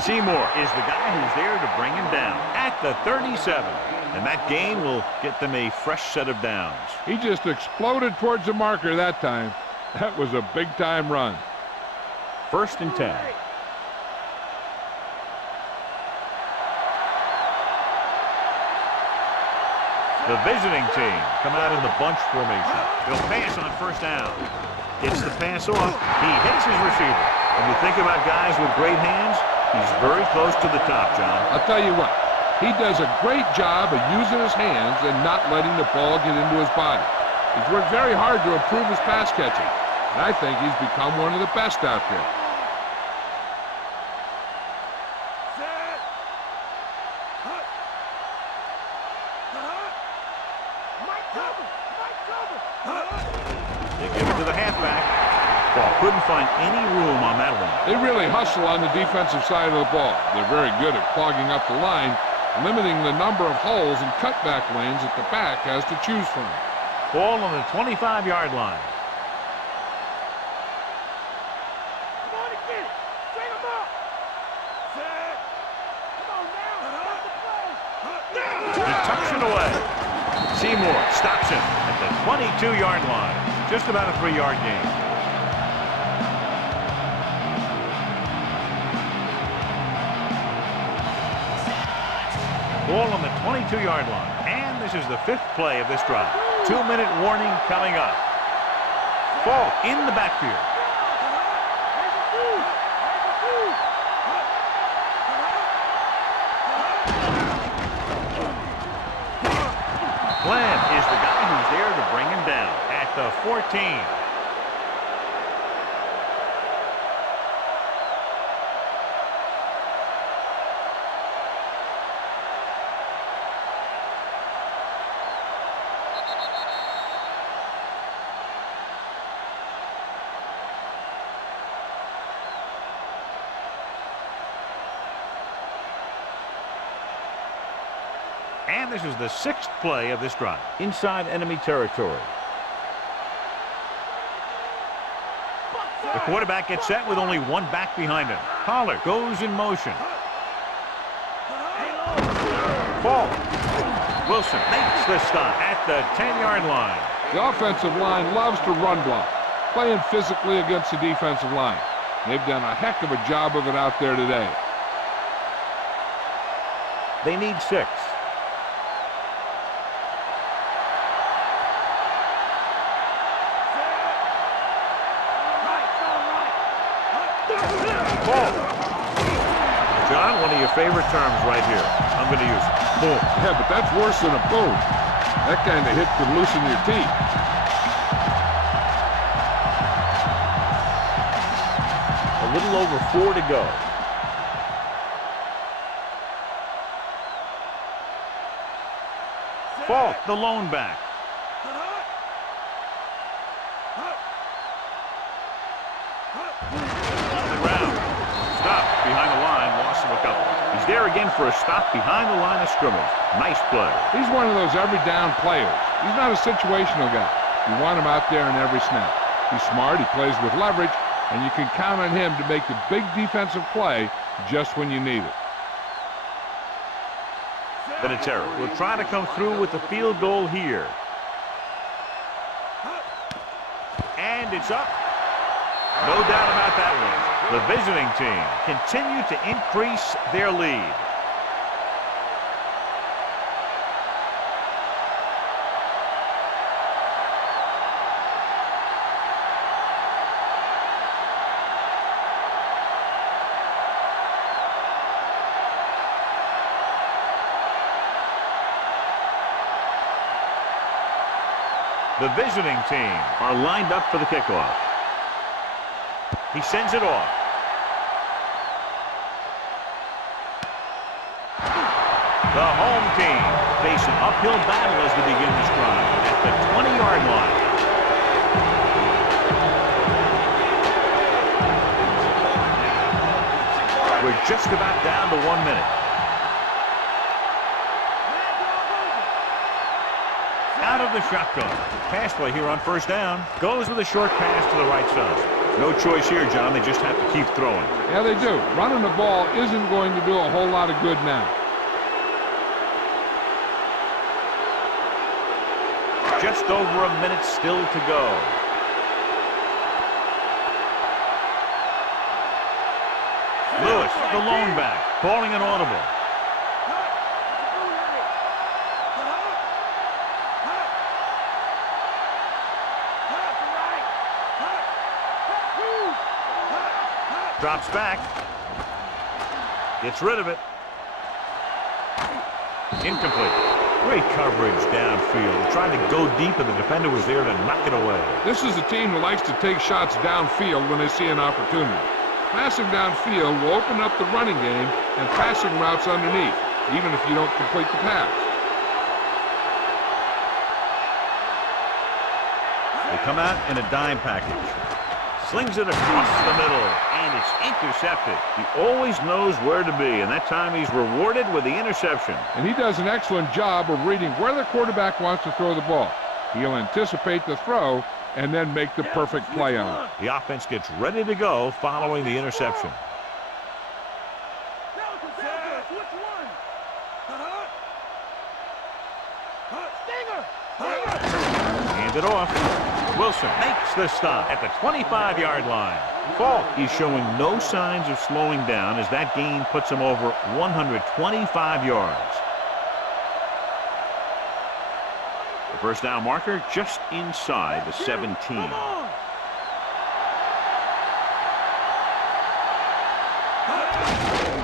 Seymour is the guy who's there to bring him down at the 37. And that gain will get them a fresh set of downs. He just exploded towards the marker that time. That was a big-time run. 1st and 10. The visiting team come out in the bunch formation. They'll pass on 1st down. Gets the pass off. He hits his receiver. When you think about guys with great hands, he's very close to the top, John. I'll tell you what. He does a great job of using his hands and not letting the ball get into his body. He's worked very hard to improve his pass catching. And I think he's become one of the best out there. They give it to the halfback. Ball couldn't find any room on that one. They really hustle on the defensive side of the ball. They're very good at clogging up the line, limiting the number of holes and cutback lanes that the back has to choose from. Ball on the 25-yard line. Come on and get it! Bring him up! Set! Come on now! Stop the play! He tucks it away. Seymour stops him at the 22-yard line. Just about a 3-yard gain. Ball on the 22-yard line. And this is the 5th play of this drive. 2-minute warning coming up. Ball in the backfield. Glenn is the guy who's there to bring him down at the 14. And this is the 6th play of this drive. Inside enemy territory. The quarterback gets set with only one back behind him. Pollard goes in motion. Ball. Wilson makes the stop at the 10-yard line. The offensive line loves to run block, playing physically against the defensive line. They've done a heck of a job of it out there today. They need 6. Ball. John, one of your favorite terms right here. I'm going to use it. Boom. Yeah, but that's worse than a boom. That kind of hit could loosen your teeth. A little over 4 to go. Falk, the lone back. On the ground. Stop behind the line. Loss of a couple. He's there again for a stop behind the line of scrimmage. Nice play. He's one of those every down players. He's not a situational guy. You want him out there in every snap. He's smart. He plays with leverage. And you can count on him to make the big defensive play just when you need it. Vinatieri will try to come through with the field goal here. And it's up. No doubt about that one. The visiting team continue to increase their lead. The visiting team are lined up for the kickoff. He sends it off. The home team face an uphill battle as they begin this drive at the 20-yard line. We're just about down to 1 minute. Out of the shotgun. Pass play here on first down. Goes with a short pass to the right side. No choice here, John. They just have to keep throwing. Yeah, they do. Running the ball isn't going to do a whole lot of good now. Just over a minute still to go. Lewis, the lone back, calling an audible. Drops back. Gets rid of it. Incomplete. Great coverage downfield. Trying to go deep, and the defender was there to knock it away. This is a team that likes to take shots downfield when they see an opportunity. Passing downfield will open up the running game and passing routes underneath, even if you don't complete the pass. They come out in a dime package. Slings it across the middle, and it's intercepted. He always knows where to be, and that time he's rewarded with the interception. And he does an excellent job of reading where the quarterback wants to throw the ball. He'll anticipate the throw and then make the perfect play on it. The offense gets ready to go following the interception. Hand it off. Wilson makes the stop at the 25-yard line. Falk is showing no signs of slowing down as that gain puts him over 125 yards. The first down marker just inside the 17.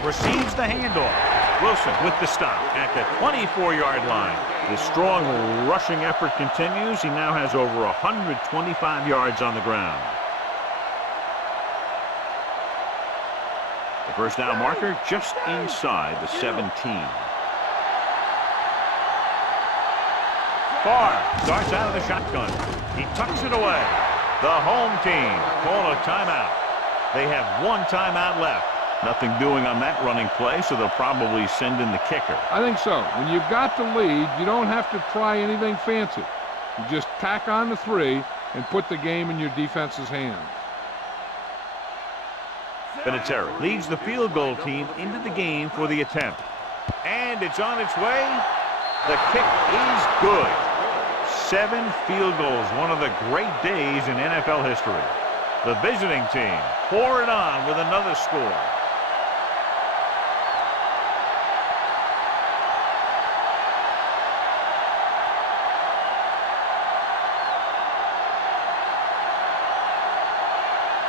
Receives the handoff. Wilson with the stop at the 24-yard line. The strong rushing effort continues. He now has over 125 yards on the ground. The first down marker just inside the 17. Farr starts out of the shotgun. He tucks it away. The home team call a timeout. They have one timeout left. Nothing doing on that running play, so they'll probably send in the kicker. I think so. When you've got the lead, you don't have to try anything fancy. You just tack on the 3 and put the game in your defense's hands. Vinatieri leads the field goal team into the game for the attempt. And it's on its way. The kick is good. 7 field goals, one of the great days in NFL history. The visiting team pour it on with another score.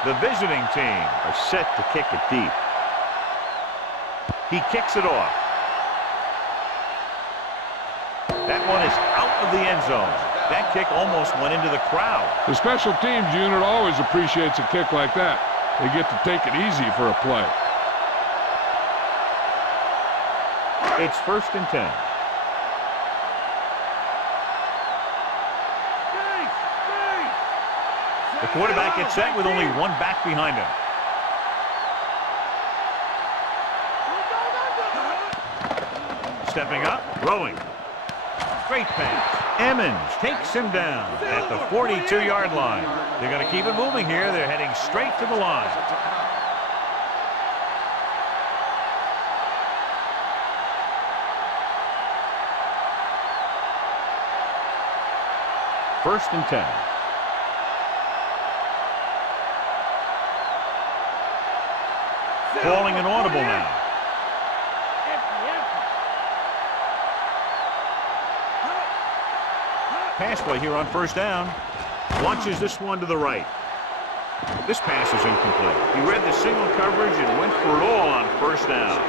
The visiting team are set to kick it deep. He kicks it off. That one is out of the end zone. That kick almost went into the crowd. The special teams unit always appreciates a kick like that. They get to take it easy for a play. It's 1st and 10. The quarterback gets set with only one back behind him. Stepping up, throwing. Great pass. Emmons takes him down at the 42-yard line. They're going to keep it moving here. They're heading straight to the line. First and 10. Calling an audible now. Pass play here on 1st down. Launches this one to the right. This pass is incomplete. He read the single coverage and went for it all on 1st down.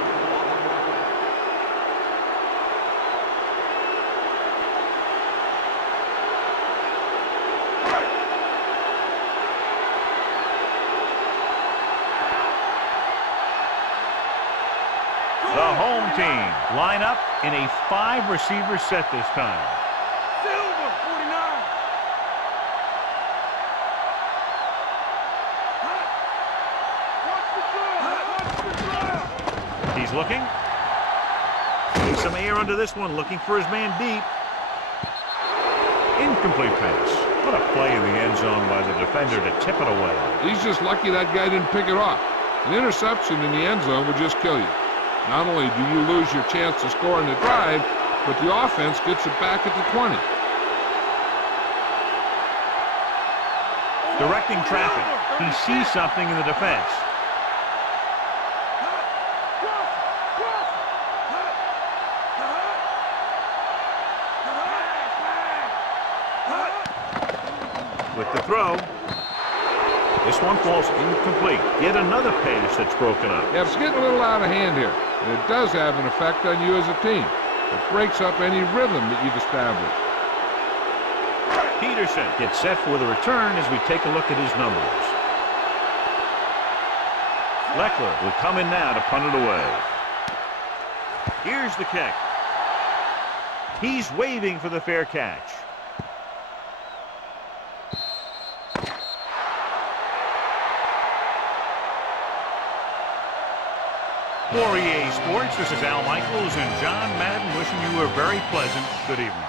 The home team line up in a 5-receiver set this time. He's looking. Getting some air under this one, looking for his man deep. Incomplete pass. What a play in the end zone by the defender to tip it away. He's just lucky that guy didn't pick it off. An interception in the end zone would just kill you. Not only do you lose your chance to score in the drive, but the offense gets it back at the 20. Directing traffic. He sees something in the defense. With the throw. This one falls incomplete. Yet another pass that's broken up. Yeah, it's getting a little out of hand here. And it does have an effect on you as a team. It breaks up any rhythm that you've established. Peterson gets set for the return as we take a look at his numbers. Leckler will come in now to punt it away. Here's the kick. He's waving for the fair catch. For EA Sports, this is Al Michaels and John Madden wishing you a very pleasant good evening.